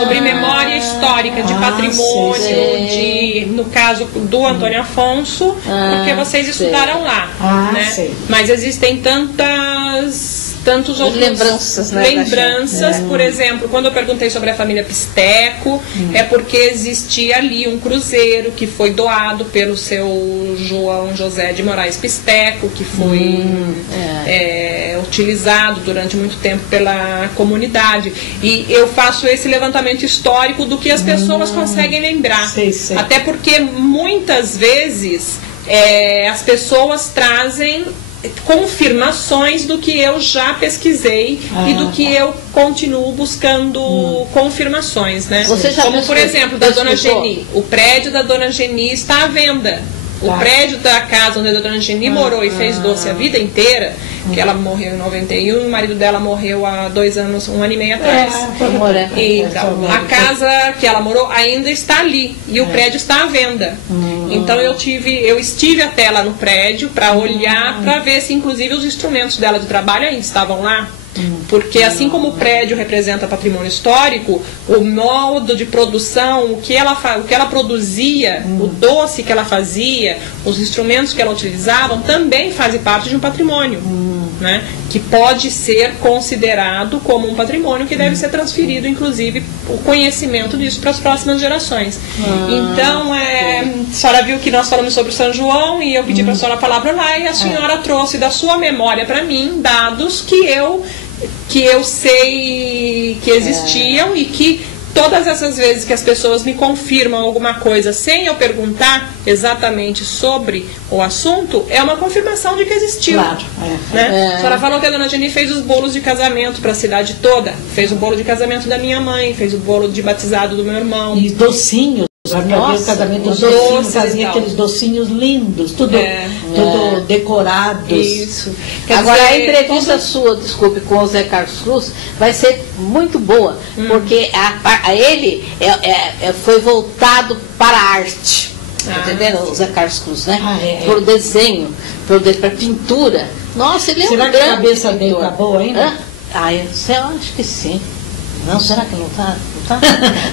Sobre memória histórica, de patrimônio, no caso do Antônio Afonso, porque vocês estudaram lá. Né? Mas existem tantos outros lembranças, né? Lembranças, por exemplo, quando eu perguntei sobre a família Pisteco, é porque existia ali um cruzeiro que foi doado pelo seu João José de Moraes Pisteco, que foi utilizado durante muito tempo pela comunidade. E eu faço esse levantamento histórico do que as pessoas conseguem lembrar. Sei. Até porque muitas vezes as pessoas trazem confirmações do que eu já pesquisei e do que eu continuo buscando confirmações, né? Como por exemplo da Dona Geni. O prédio da Dona Geni está à venda. O prédio da casa onde a Dona Geni morou e fez doce a vida inteira, que ela morreu em 91, o marido dela morreu há 2 anos, 1 ano e meio atrás. Então, a casa que ela morou ainda está ali e o prédio está à venda. Então eu estive até lá no prédio para olhar, para ver se inclusive os instrumentos dela de trabalho ainda estavam lá. Porque assim como o prédio representa patrimônio histórico, o modo de produção, o que ela produzia, o doce que ela fazia, os instrumentos que ela utilizava, também fazem parte de um patrimônio, né? Que pode ser considerado como um patrimônio que deve ser transferido, inclusive, o conhecimento disso para as próximas gerações. Então, a senhora viu que nós falamos sobre o São João e eu pedi para a senhora falar para lá e a senhora trouxe da sua memória para mim dados que eu sei que existiam e que todas essas vezes que as pessoas me confirmam alguma coisa sem eu perguntar exatamente sobre o assunto, é uma confirmação de que existiu. Claro. Né? A senhora falou que a Dona Geni fez os bolos de casamento para a cidade toda, fez o bolo de casamento da minha mãe, fez o bolo de batizado do meu irmão. E docinhos. O casamento dos docinhos, fazia aqueles docinhos lindos, tudo decorados. Isso. Agora a entrevista sua, desculpe, com o Zé Carlos Cruz vai ser muito boa, porque ele foi voltado para a arte. entendendo? O Zé Carlos Cruz, né? É. Por desenho, para pintura. Nossa, ele é Será um que a grande cabeça dele pintor. tá boa ainda? Eu acho que sim. Não, será que não tá? Não, tá?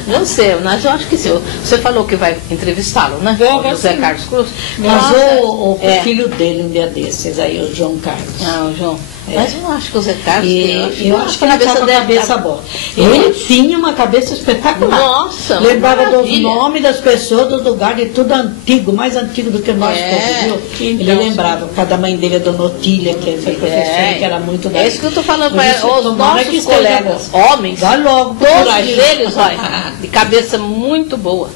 Não sei, mas eu acho que sim. Você falou que vai entrevistá-lo, né? Vou, o Zé sim. Carlos Cruz. Casou o filho dele um dia desses, aí, o João Carlos. O João. Mas eu acho que o Zé Carlos... Eu acho que ele tem uma cabeça boa. Ele tinha uma cabeça espetacular. Nossa, lembrava dos maravilha. nomes das pessoas, dos lugares, de tudo antigo, mais antigo do que o nosso povo, viu? Ele lembrava, por causa da mãe dele, a Dona Otília, que foi professora, que era muito da... É isso que eu estou falando Por isso, para os tomara que nossos esteja colegas, bom. homens, Vai logo procurar todos isso. eles, olha, de cabeça muito boa.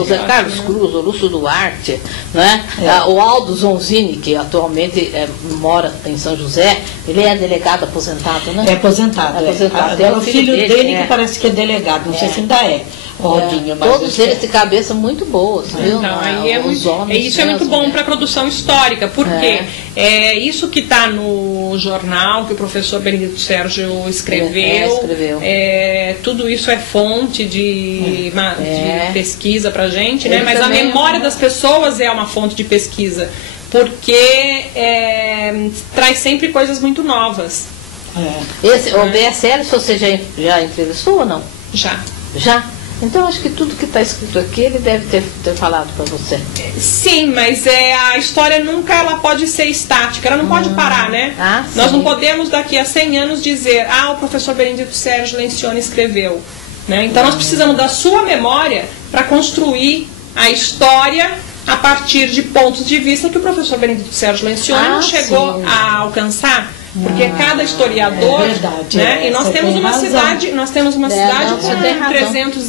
O Zé Carlos Cruz, o Lúcio Duarte, né? O Aldo Zonzini, que atualmente mora em São José, ele é delegado aposentado, né? É aposentado. É o filho dele que parece que é delegado, não sei se ainda é. Rodinho, mas todos eles de cabeça muito boas, viu? Então, aí isso é muito mesmo, bom para a produção histórica, porque isso que está no jornal que o professor Benedito Sérgio escreveu, tudo isso é fonte de pesquisa para a gente, né? Mas a memória das pessoas é uma fonte de pesquisa, porque traz sempre coisas muito novas. O BSL, você já entrevistou ou não? Já. Então acho que tudo que está escrito aqui ele deve ter falado para você. Sim, mas a história nunca ela pode ser estática, ela não pode parar, né? Nós não podemos daqui a 100 anos dizer, o professor Benedito Sérgio Lencioni escreveu. Né? Então nós precisamos da sua memória para construir a história a partir de pontos de vista que o professor Benedito Sérgio Lencioni não chegou a alcançar. Porque cada historiador, né? E nós temos uma cidade, com 300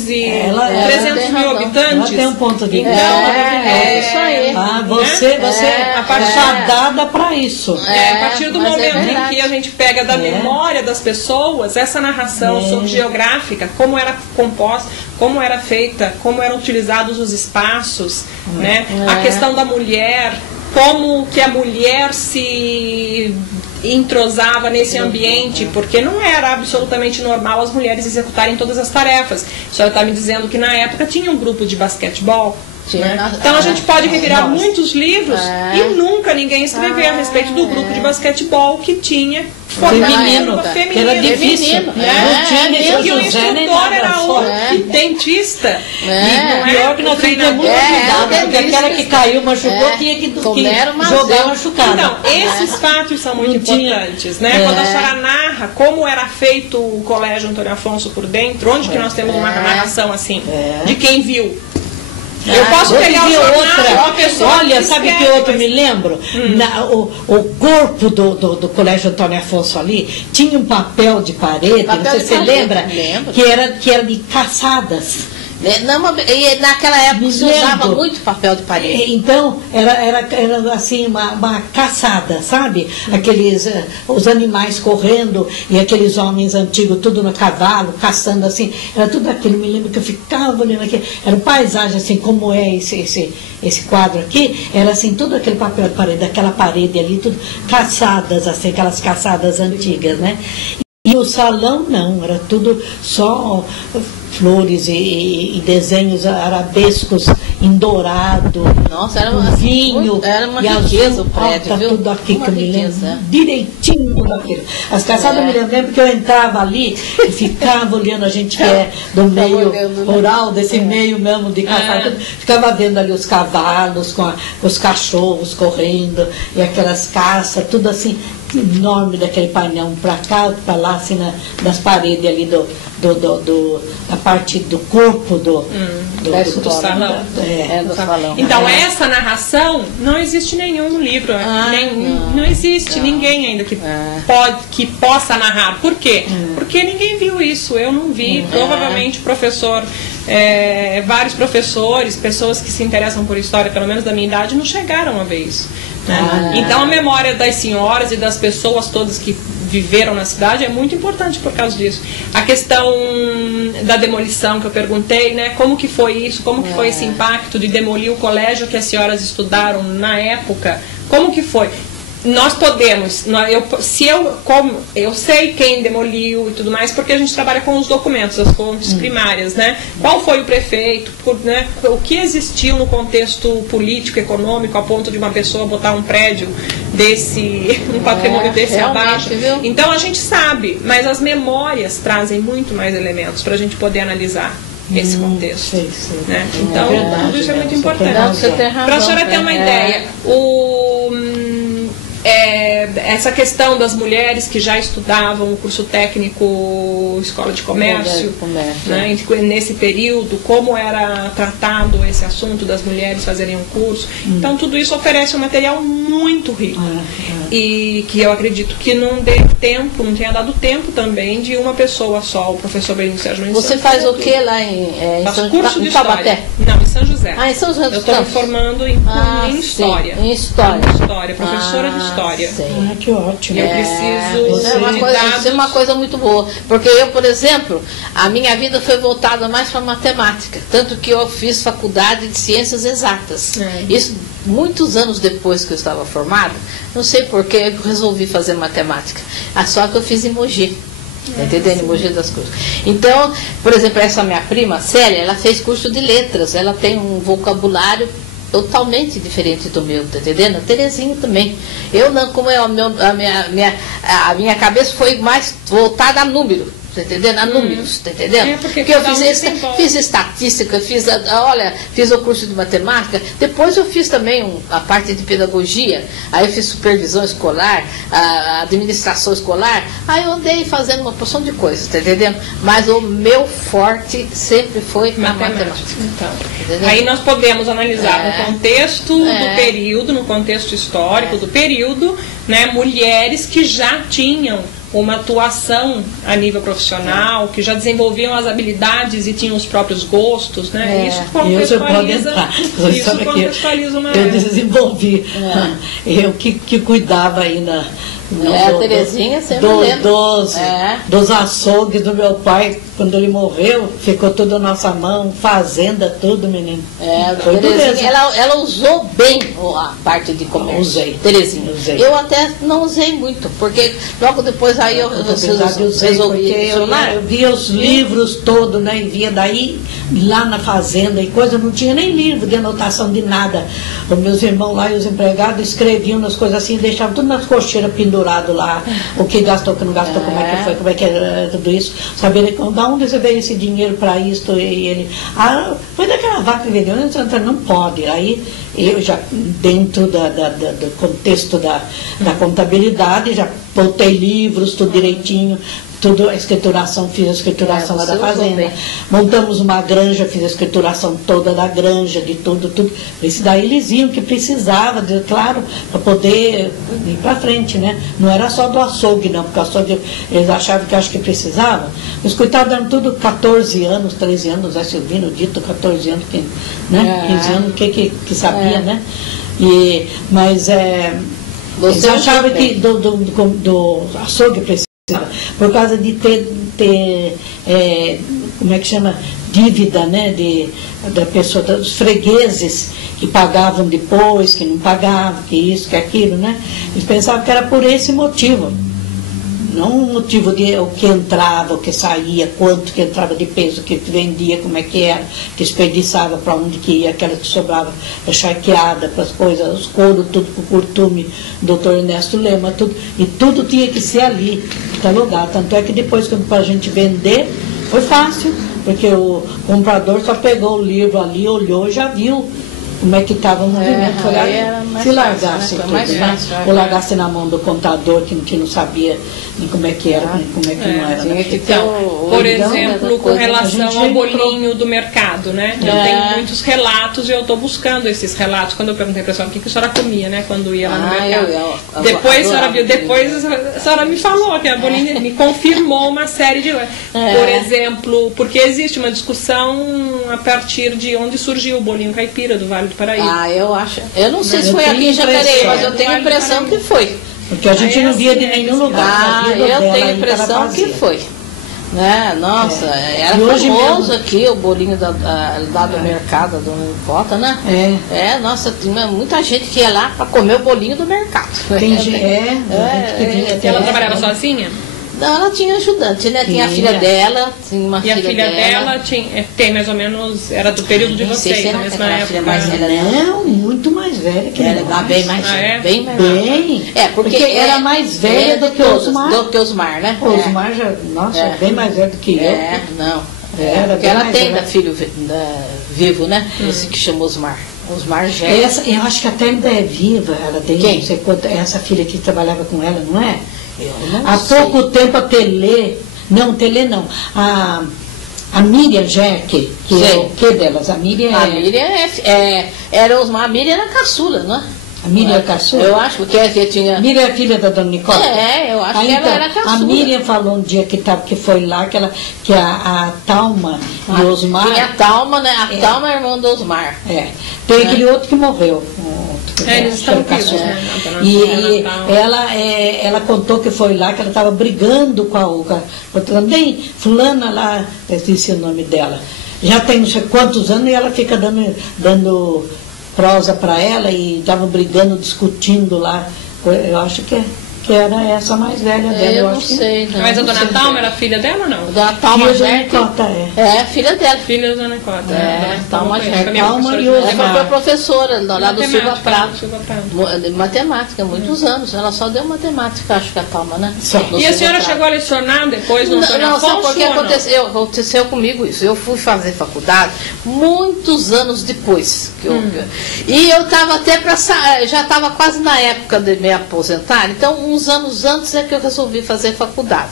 mil habitantes. Ela tem um ponto de vista. É isso aí. Você é fadada para isso. A partir do momento em que a gente pega da memória das pessoas, essa narração sobre geográfica, como era composta, como era feita, como eram utilizados os espaços, né? A questão da mulher, como que a mulher se entrosava nesse ambiente, porque não era absolutamente normal as mulheres executarem todas as tarefas. A senhora está me dizendo que na época tinha um grupo de basquetebol. Né? Então a gente pode revirar muitos livros e nunca ninguém escreveu a respeito do grupo de basquetebol que tinha feminino, que era difícil, né? E o instrutor era o dentista. E pior que nós tínhamos muito cuidado, porque aquela que caiu, machucou, tinha que jogar machucado. Então, esses fatos são muito importantes, né? Quando a senhora narra como era feito o Colégio Antônio Afonso por dentro, onde que nós temos uma narração assim, de quem viu. Eu posso pegar o jornal, uma pessoa. Olha, sabe que outro me lembro? O corpo do Colégio Antônio Afonso ali tinha um papel de parede, não sei se você lembra, que era de caçadas. E naquela época se usava muito papel de parede. Então, era assim, uma caçada, sabe? Os animais correndo e aqueles homens antigos, tudo no cavalo, caçando assim. Era tudo aquilo. Me lembro que eu ficava olhando aqui. Era um paisagem assim, como é esse quadro aqui. Era assim, tudo aquele papel de parede, aquela parede ali, tudo caçadas, assim, aquelas caçadas antigas, né? E o salão não, era tudo só flores e desenhos arabescos em dourado. Nossa, era vinho, era uma riqueza o prédio, viu? Tudo aqui que eu me lembro, direitinho tudo aquilo. As caçadas eu me lembro que eu entrava ali e ficava olhando, a gente que é do meio rural, desse meio mesmo de caçada, ficava vendo ali os cavalos com os cachorros correndo e aquelas caças, tudo assim enorme, daquele painel para cá, para lá, assim, nas paredes ali da parte do corpo do salão. Do salão. Então, essa narração não existe nenhum no livro. Não existe ninguém ainda que possa narrar. Por quê? Porque ninguém viu isso. Eu não vi. Provavelmente o professor, vários professores, pessoas que se interessam por história, pelo menos da minha idade, não chegaram a ver isso. Então a memória das senhoras e das pessoas todas que viveram na cidade é muito importante por causa disso. A questão da demolição que eu perguntei, né? Como que foi isso? Como que foi esse impacto de demolir o colégio que as senhoras estudaram na época? Como que foi? nós podemos, eu sei quem demoliu e tudo mais, porque a gente trabalha com os documentos, as fontes primárias, né? Qual foi o prefeito, né? O que existiu no contexto político, econômico, a ponto de uma pessoa botar um prédio desse, um patrimônio desse abaixo. Viu? Então a gente sabe, mas as memórias trazem muito mais elementos para a gente poder analisar esse contexto. Né? Então, tudo isso é muito importante. Para a senhora ter uma ideia, essa questão das mulheres que já estudavam o curso técnico Escola de Comércio, né, nesse período, como era tratado esse assunto das mulheres fazerem um curso. Então, tudo isso oferece um material muito rico. E que eu acredito que não tenha dado tempo também de uma pessoa só, o professor Benito Sérgio Mendes. Você faz o que lá em curso de Taubaté? Não, em São José. Em São José. Eu estou me formando em História. Em História. Professora de História. Que ótimo. Eu preciso... Isso é uma coisa muito boa. Porque eu, por exemplo, a minha vida foi voltada mais para matemática. Tanto que eu fiz faculdade de ciências exatas. Isso muitos anos depois que eu estava formada. Não sei por que eu resolvi fazer matemática. Só que eu fiz em Mogi. Entendendo? Em Mogi das Cruzes. Então, por exemplo, essa minha prima, Célia, ela fez curso de letras. Ela tem um vocabulário totalmente diferente do meu, tá entendendo? A Terezinha também. Eu não, como a minha cabeça foi mais voltada a número. Tá entendendo? A números, tá entendendo? Porque eu fiz estatística, fiz o curso de matemática, depois eu fiz também a parte de pedagogia, aí eu fiz supervisão escolar, a administração escolar, aí eu andei fazendo uma porção de coisas, tá entendendo? Mas o meu forte sempre foi a matemática. Então, aí nós podemos analisar no contexto do período, no contexto histórico do período, né, mulheres que já tinham uma atuação a nível profissional, que já desenvolviam as habilidades e tinham os próprios gostos, né? Isso contextualiza uma eu desenvolvi. Eu que cuidava ainda a Terezinha sempre dos açougues do meu pai, quando ele morreu, ficou tudo na nossa mão, fazenda, tudo, menino. Foi Terezinha, ela usou bem a parte de comércio. Usei. Terezinha. Usei. Eu até não usei muito, porque logo depois aí eu resolvi. Eu via os livros todos, né? E via daí lá na fazenda e coisa, não tinha nem livro de anotação de nada. Os meus irmãos lá e os empregados escreviam nas coisas assim, deixavam tudo nas cocheiras pendurado lá, o que gastou, o que não gastou, como é que foi, como é que era tudo isso, saber da onde você veio esse dinheiro para isto, e ele, foi daquela vaca que vendeu, não pode. Aí eu já, dentro do contexto da contabilidade, já botei livros, tudo direitinho, tudo, a escrituração, fiz a escrituração lá da fazenda. Montamos uma granja, fiz a escrituração toda da granja, de tudo. Esse daí eles iam que precisava, claro, para poder ir para frente, né? Não era só do açougue, não, porque o açougue eles achavam que acho que precisava. Os coitados eram tudo 14 anos, 13 anos, Zé Silvino, dito 14 anos, 15 anos, que sabia, né? Mas eles achavam que do açougue precisava. Por causa de ter como é que chama? Dívida, né? Da pessoa, dos fregueses que pagavam depois, que não pagavam, que isso, que aquilo, né? Eles pensavam que era por esse motivo. Não um motivo de o que entrava, o que saía, quanto que entrava de peso, o que vendia, como é que era, que desperdiçava, para onde que ia, aquela que sobrava charqueada, para as coisas, os couros, tudo para o curtume, doutor Ernesto Lema, tudo. E tudo tinha que ser ali, catalogado. Tanto é que depois, para a gente vender, foi fácil, porque o comprador só pegou o livro ali, olhou e já viu como é que estava o movimento. Se largasse tudo, né? Ou largasse na mão do contador que não sabia nem como é que era, como é que não era. Então, por exemplo, com relação ao bolinho do mercado, né? Eu tenho muitos relatos e eu estou buscando esses relatos. Quando eu perguntei para a senhora o que a senhora comia, né? Quando ia lá no mercado. Depois a senhora viu, depois a senhora me falou que a bolinha me confirmou uma série de... Por exemplo, porque existe uma discussão a partir de onde surgiu o bolinho caipira do Vale do Paraíba. Eu acho. Eu não sei se foi aqui em Jacareí, mas eu tenho a impressão que foi. Porque a gente não via de nenhum lugar. Eu tenho a impressão que foi. Né? Nossa, era famoso aqui o bolinho lá do mercado, do Nicota, né? Nossa, tinha muita gente que ia lá para comer o bolinho do mercado. Ela trabalhava sozinha? Não, ela tinha ajudante, né? Tinha a filha dela, tinha uma filha dela. E a filha dela tem mais ou menos, era do período de vocês, na mesma época. Não, muito mais velha que ela. Era bem mais velha. Bem mais velha. Porque era mais velha do que Osmar. Do que Osmar, né? Osmar já, nossa, bem mais velha do que eu. Porque ela tem filho vivo, né? Esse que chama Osmar. Osmar já. Eu acho que até ainda é viva. Ela tem, quem? Não sei quanto, essa filha que trabalhava com ela, não é? Há pouco tempo a Telê não, a Miriam Jerque, que é o que delas? A Miriam era Osmar, a Miriam era caçula, não é? A Miriam é caçula? Eu acho que tinha... Miriam é filha da dona Nicole? Eu acho que ela era caçula. A Miriam falou um dia que foi lá, que a Thalma e o Osmar... Tinha a Thalma, né? A Thalma é irmã do Osmar. Tem aquele outro que morreu. Eles estão vivos, né? E ela contou que foi lá, que ela estava brigando com a também fulana lá, eu esqueci o nome dela. Já tem não sei quantos anos e ela fica dando prosa para ela e estava brigando, discutindo lá. Eu acho que era essa mais velha dela. Eu não sei. Não. Mas a dona Thalma era filha dela ou não? A dona Thalma Jerque. Filha dela. Filha da dona Nicota. Thalma Jerque. Thalma e ela foi professora lá do Silva Prado. De matemática, muitos anos. Ela só deu matemática, acho que a Thalma, né? E a senhora chegou a lecionar depois no Antônio Afonso? Não, porque aconteceu comigo isso. Eu fui fazer faculdade muitos anos depois. E eu estava até já estava quase na época de me aposentar, então uns anos antes é que eu resolvi fazer faculdade.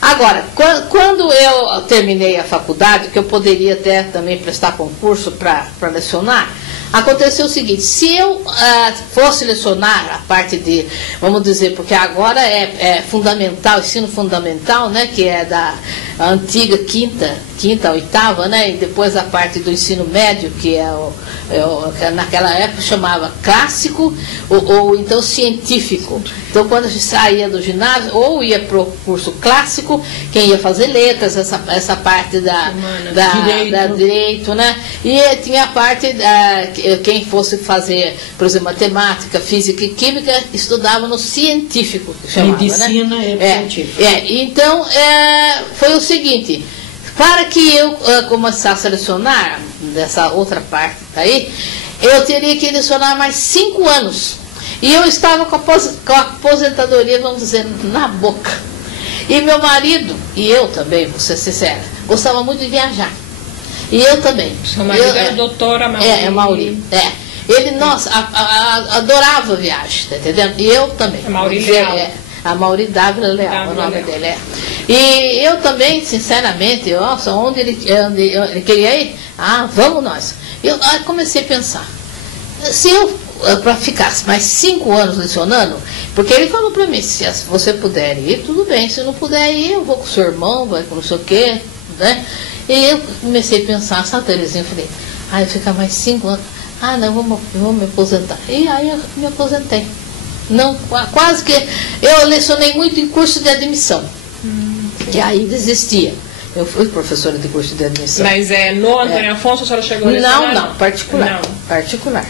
Agora, quando eu terminei a faculdade, que eu poderia até também prestar concurso para lecionar, aconteceu o seguinte: se eu fosse lecionar a parte de, vamos dizer, porque agora é fundamental, ensino fundamental, né, que é da antiga quinta, oitava, né, e depois a parte do ensino médio, que que naquela época chamava clássico ou então científico. Então, quando a gente saía do ginásio, ou ia para o curso clássico, quem ia fazer letras, essa parte da direito, né? E tinha a parte quem fosse fazer, por exemplo, matemática, física e química, estudava no científico, que chamava, medicina, né? Científico. Então, foi o seguinte: para que eu começasse a lecionar dessa outra parte aí, eu teria que lecionar mais 5 anos. E eu estava com a aposentadoria, vamos dizer, na boca. E meu marido, e eu também, vou ser sincera, gostava muito de viajar. E eu também. Seu marido era o doutor Amauri. Mauri. Ele, nossa, adorava viagem, tá entendendo? E eu também. Amauri Leal. A Mauri Dávila Leal, o nome dele E eu também, sinceramente, nossa, onde ele queria ir, vamos nós. Eu comecei a pensar, se eu para ficar mais 5 anos lecionando, porque ele falou para mim, se você puder ir, tudo bem, se não puder ir, eu vou com o seu irmão, vai com não sei o quê, né? E eu comecei a pensar, sabe, Terezinha, eu falei, eu ficar mais 5 anos, não, vou me aposentar. E aí eu me aposentei. Não, quase que eu lecionei muito em curso de admissão, e aí desistia. Eu fui professora de curso de admissão. Mas no Antônio Afonso a senhora chegou a lecionar? Não, particular. Particular.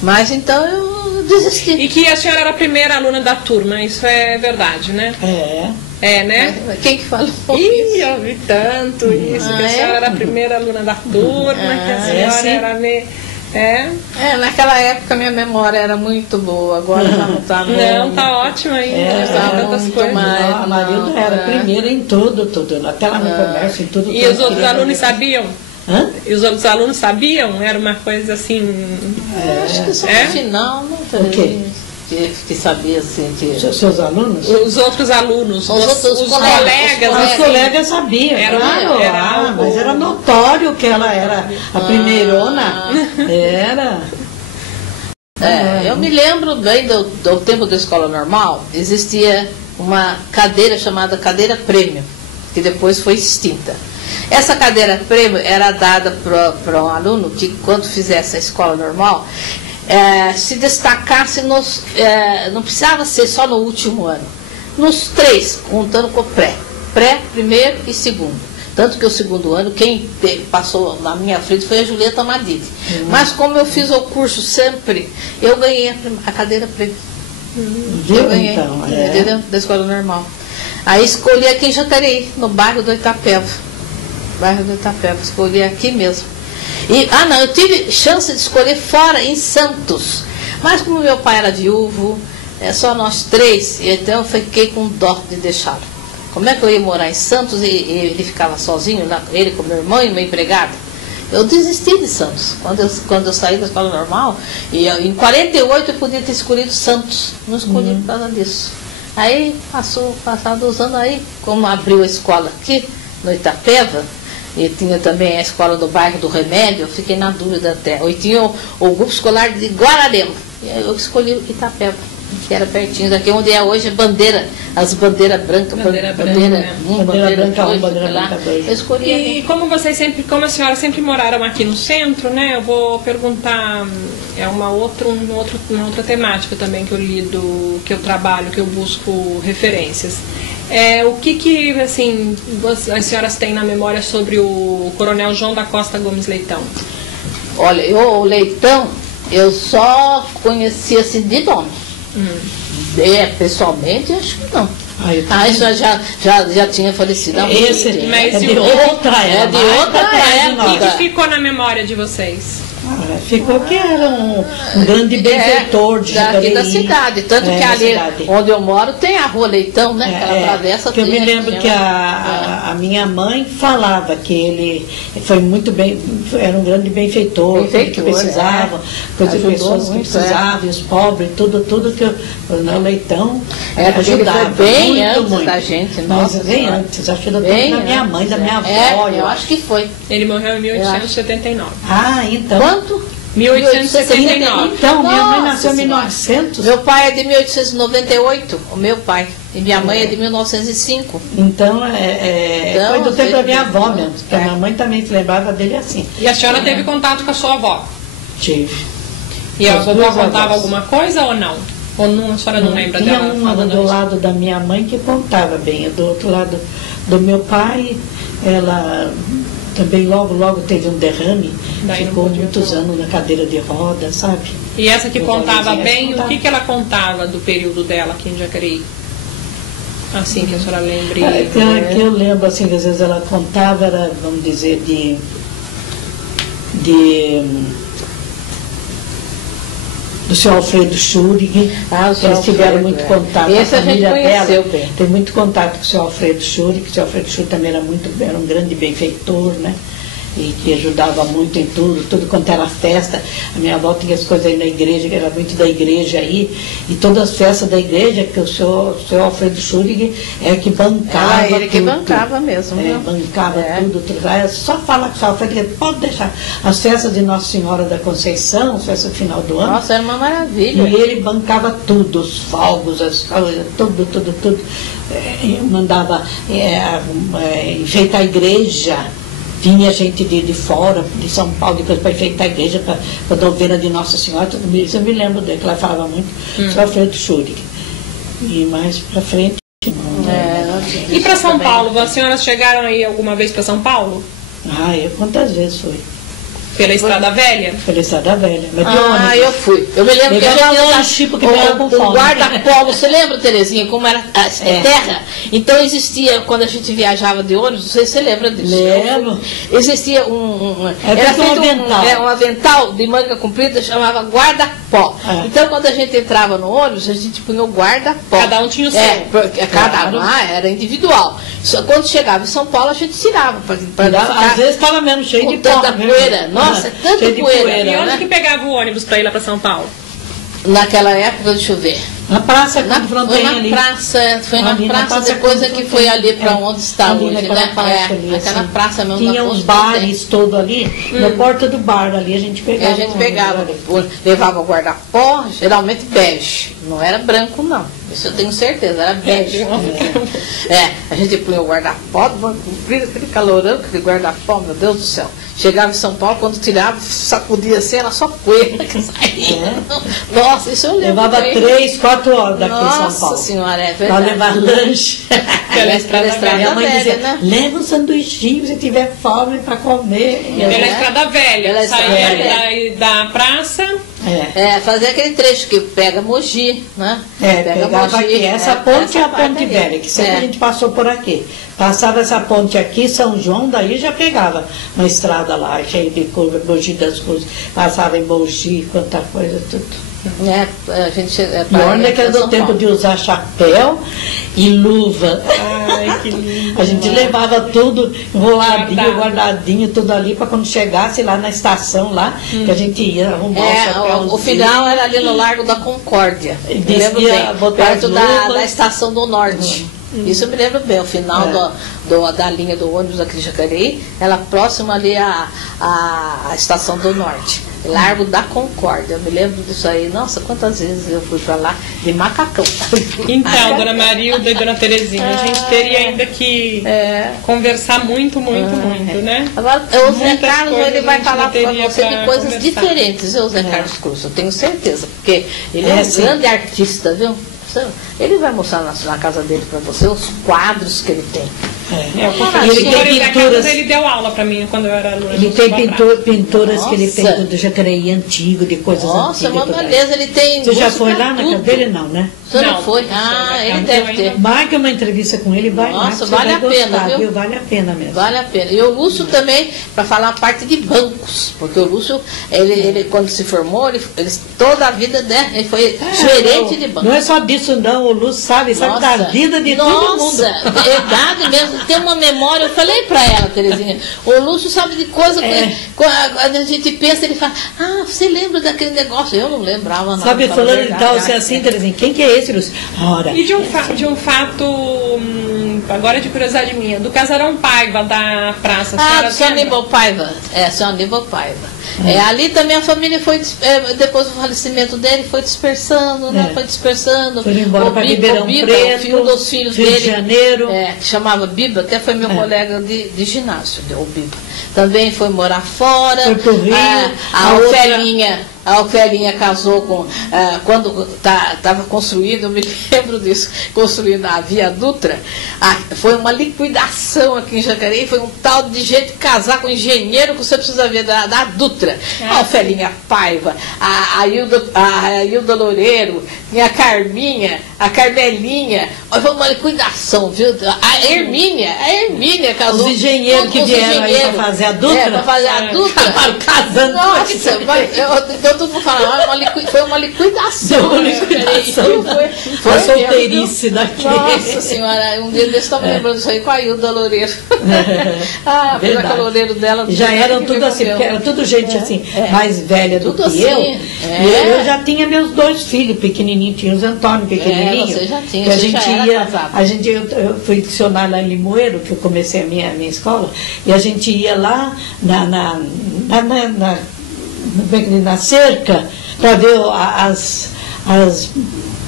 Mas então eu desisti. E que a senhora era a primeira aluna da turma, isso é verdade, né? É, né? Quem que falou isso? Eu ouvi tanto isso, que a senhora era a primeira aluna da turma, que a senhora era naquela época minha memória era muito boa, agora já não está boa. Não, tá ótima ainda, tantas coisas. A Marilda era a primeira em tudo, até lá no comércio, em tudo. E os outros alunos sabiam? E os outros alunos sabiam? Era uma coisa assim... acho que só no final, não tem. O quê? Que sabia assim que... Seus alunos? Os outros alunos, os colegas. Os colegas sabiam, claro. Mas era notório que ela era a primeirona. Eu me lembro bem do tempo da escola normal, existia uma cadeira chamada cadeira prêmio, que depois foi extinta. Essa cadeira prêmio era dada para um aluno que, quando fizesse a escola normal, se destacasse não precisava ser só no último ano, nos 3, contando com o pré. pré, primeiro e segundo. Tanto que o segundo ano, quem passou na minha frente foi a Julieta Madide. Mas como eu fiz o curso sempre, eu ganhei a cadeira prêmio. Eu ganhei, então, entendeu? Da escola normal. Aí escolhi aqui em Jacareí, no bairro do Itapeva. Escolhi aqui mesmo. Eu tive chance de escolher fora, em Santos. Mas como meu pai era viúvo, só nós 3, então eu fiquei com dó de deixá-lo. Como é que eu ia morar em Santos e ele ficava sozinho, lá, ele com meu irmão e meu empregado? Eu desisti de Santos. Quando eu saí da escola normal, em 48 eu podia ter escolhido Santos. Não escolhi por causa disso. Aí passados os anos, aí, como abriu a escola aqui, no Itapeva, e tinha também a escola do bairro do Remédio, eu fiquei na dúvida até. E tinha o grupo escolar de Guararema. E eu escolhi Itapeva, que era pertinho daqui, onde é hoje as bandeiras brancas. Bandeira branca, eu escolhi. E como a senhora sempre moraram aqui no centro, né? Eu vou perguntar, uma outra temática também que eu lido, que eu trabalho, que eu busco referências. O que assim, as senhoras têm na memória sobre o Coronel João da Costa Gomes Leitão? Olha, o Leitão, eu só conhecia assim de nome. Pessoalmente, acho que não. Já tinha falecido. Mas de outra época. O que ficou na memória de vocês? Ficou que era um grande benfeitor de daqui da cidade. Tanto que ali onde eu moro tem a Rua Leitão, né? Ela atravessa. Eu me lembro que a minha mãe falava que ele foi muito bem, era um grande benfeitor, que precisava, as pessoas que precisavam, os pobres, tudo que o Leitão ajudava. Foi bem antes da gente, nossa. Bem antes, ajudou tanto da minha mãe, da minha avó. Eu acho que foi. Ele morreu em 1879. Então. Quanto? 1879. Então, minha mãe nasceu em 1900. Meu pai é de 1898, o meu pai. E minha mãe é de 1905. Então, foi do tempo da minha avó mesmo. Porque a minha mãe também se lembrava dele assim. E a senhora teve contato com a sua avó? Tive. E a avó contava alguma coisa ou não? Ou não, a senhora não lembra dela? Tinha uma do lado da minha mãe que contava bem. Do outro lado do meu pai, ela também logo teve um derrame, ficou muitos anos na cadeira de roda, sabe? E essa que contava bem, o que ela contava do período dela aqui em Jacareí? Assim que a senhora lembre. Que eu lembro, assim, que às vezes ela contava, era, vamos dizer, do seu Alfredo Schurig, eles tiveram muito contato, esse a família dela bem. tem muito contato com o seu Alfredo Schurig, que o seu Alfredo Schurig também era um grande benfeitor, né? E que ajudava muito em tudo quanto era festa. A minha avó tinha as coisas aí na igreja, que era muito da igreja aí, e todas as festas da igreja, que o seu Alfredo Schurig é que bancava ele que bancava mesmo. Bancava tudo. Só falar com o seu Alfredo, pode deixar. As festas de Nossa Senhora da Conceição, festa final do ano. Nossa, era uma maravilha. E ele bancava tudo, os fogos, as coisas, tudo. Mandava enfeitar a igreja. Vinha gente de fora, de São Paulo, depois para enfeitar a igreja, para a novena de Nossa Senhora, tudo isso eu me lembro dele, que ela falava muito sobre Alfredo Schurig. E mais para frente, não. E para São Paulo, as senhoras chegaram aí alguma vez para São Paulo? Eu quantas vezes fui? Pela Estrada Velha? Pela Estrada Velha. Mas eu fui. Eu me lembro que a gente o guarda-polo. Você lembra, Terezinha, como era terra? Então existia, quando a gente viajava de ônibus, não sei se você lembra disso. Lembro. Existia era feito um avental de manga comprida, chamava guarda-pó. Então quando a gente entrava no ônibus, a gente punha o guarda-pó. Cada um tinha o seu. Cada um era individual. Quando chegava em São Paulo, a gente tirava. Às vezes estava mesmo cheio de pó. Tanta poeira. Nossa, tanta poeira. E onde que pegava o ônibus para ir lá para São Paulo? Naquela época, deixa eu ver. Na praça, foi na praça, depois é que foi ali para onde está hoje, né? Aquela praça mesmo. Tinha uns bares todos ali, na porta do bar ali, a gente pegava. Levava guarda-pó, geralmente bege, não era branco não, isso eu tenho certeza, era bege. A gente punha o guarda-pó, aquele calorão, aquele guarda-pó, meu Deus do céu. Chegava em São Paulo, quando tirava, sacudia assim, era só poeira que saía. Nossa, isso eu lembro. Levava 3, 4 4 horas daqui em São Paulo. Nossa Senhora, é Para verdade. levar lanche. Pela estrada Minha mãe velha, dizia, né? leva um sanduichinho se tiver fome para comer. Pela Estrada Velha. Pela Estrada Saía da praça. Fazer aquele trecho que pega Mogi, né? Pegava aqui. Essa ponte é a Ponte aí. Velha, que sempre a gente passou por aqui. Passava essa ponte aqui, São João, daí já pegava uma estrada lá, cheia de curva, Mogi das Cruzes. Passava em Mogi, quanta coisa, tudo. A gente E olha que era do tempo de usar chapéu e luva. Ai, que lindo. A gente levava tudo enroladinho, guardadinho, tudo ali, para quando chegasse lá na estação, lá, que a gente ia arrumar o chapéu. O final era ali no Largo da Concórdia. Me lembro bem, perto da Estação do Norte. Isso eu me lembro bem, o final da linha do ônibus aqui de Jacareí, ela próxima ali à Estação do Norte, Largo da Concórdia. Eu me lembro disso aí, nossa, quantas vezes eu fui para lá de macacão. Então, Dona Marilda e Dona Terezinha, a gente teria ainda que conversar muito, né? Agora, o Zé Muitas Carlos coisas ele vai a gente falar não para teria você de pra coisas conversar. diferentes, viu, Zé Carlos Cruz? Eu tenho certeza, porque ele é um grande artista, viu? Ele vai mostrar na casa dele para você os quadros que ele tem. Ele tem pinturas. Ele deu aula para mim quando eu era aluna. Ele tem pinturas que ele tem do Jacareí antigo, de coisas Nossa, antigas. uma beleza, ele tem. Você já foi lá na casa dele? Não, né? Você não foi? Ele deve ter. Marque uma entrevista com ele, vai lá. Nossa, vale a pena, viu? Vale a pena mesmo. Vale a pena. E o Lúcio também, para falar a parte de bancos, porque o Lúcio, ele quando se formou, ele toda a vida, né, ele foi gerente de banco. Não é só disso não, o Lúcio sabe da vida de todo mundo. Nossa, verdade mesmo, tem uma memória, eu falei para ela, Terezinha, o Lúcio sabe de coisa, quando a gente pensa, ele fala, você lembra daquele negócio? Eu não lembrava nada. Sabe, falando de tal, assim, Terezinha, quem que é esse, Lúcio? Ora. E de um fato, agora de curiosidade minha, do Casarão Paiva da praça. Do seu Aníbal Paiva. Seu Aníbal Paiva. Ali também a família foi, depois do falecimento dele, foi dispersando, né? Foi dispersando. Foi embora para Ribeirão Preto, o filho dos filhos Rio dele. de Janeiro. Que chamava Biba, até foi meu colega de ginásio, o Biba. Também foi morar fora. Foi pro Rio. A Ofelinha casou com. Quando estava construído, eu me lembro disso, construindo a Via Dutra, foi uma liquidação aqui em Jacareí, foi um tal de jeito de casar com o engenheiro que você precisa ver da Dutra. A Ofelinha Paiva, a Hilda Loureiro, a Carminha, a Carmelinha, foi uma liquidação, viu? A Hermínia casou. Os engenheiros que vieram aí para fazer a Dutra. Para fazer a Dutra. Acabaram casando. Nossa, todo mundo fala, foi uma liquidação. Foi a solteirice daqui. Nossa senhora, um dia desse estava lembrando isso aí com a Hilda Loureiro. Apesar que a Loureiro dela. Já eram tudo assim, porque era tudo gente assim, mais velha do que assim, eu. Eu já tinha meus 2 filhos pequenininhos, tinha os Antônio pequenininho. Você já tinha, que eu fui dicionar lá em Limoeiro, que eu comecei a minha escola, e a gente ia lá na cerca para ver as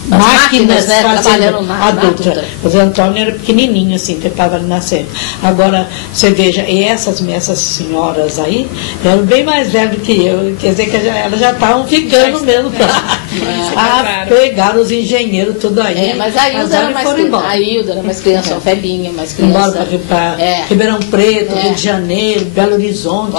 máquinas, né, fazendo a Dutra. O Zé Antônio era pequenininho assim, que estava ali na cerca. Agora, você veja, e essas senhoras aí eram bem mais velhas do que eu, quer dizer que elas já estavam ficando mesmo pegaram os engenheiros tudo aí. Mas a Hilda era mais criança, Ofelinha, mais criança. Embora para Ribeirão Preto, Rio de Janeiro, Belo Horizonte,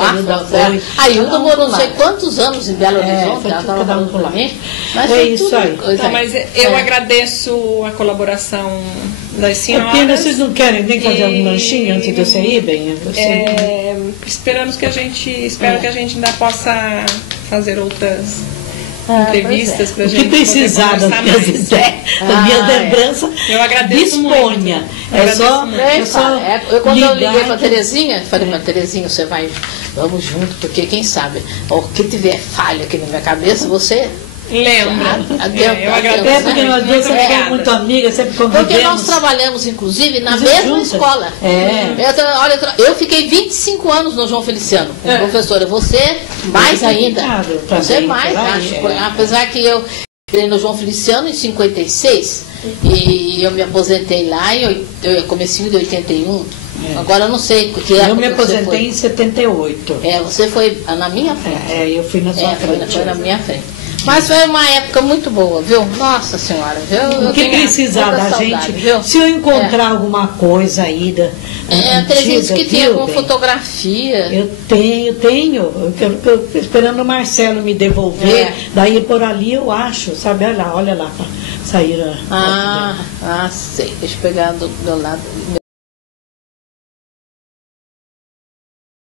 a Hilda morou não sei quantos anos em Belo Horizonte, ela estava falando para mim. Mas é isso aí. Mas eu agradeço a colaboração das senhoras. Pena, vocês não querem nem fazer um lanchinho antes de você ir, bem? Esperamos que a gente, espero que a gente ainda possa fazer outras entrevistas para a gente. O que precisar das minhas ideias, das minhas lembranças, eu agradeço disponha. Muito. Quando eu liguei para a Terezinha, falei para Terezinha, vamos junto, porque quem sabe, o que tiver falha aqui na minha cabeça, você lembra. Eu agradeço, porque nós duas somos muito amigas, sempre convivemos. Porque nós trabalhamos, inclusive, na mesma escola. Eu fiquei 25 anos no João Feliciano, como professora. Você mais ainda. Você mais, acho. Apesar que eu entrei no João Feliciano em 56 e eu me aposentei lá em comecinho de 81. Agora eu não sei que eu me aposentei em 78. Você foi na minha frente. Eu fui na sua frente. Foi na minha frente. Mas foi uma época muito boa, viu? Nossa Senhora, viu? O que precisar da gente, viu? Se eu encontrar alguma coisa aí da Terezinha que tem alguma bem? Fotografia. Eu tenho. Eu esperando o Marcelo me devolver. Daí por ali eu acho, sabe? Olha lá, saíram. Sei. Deixa eu pegar do lado.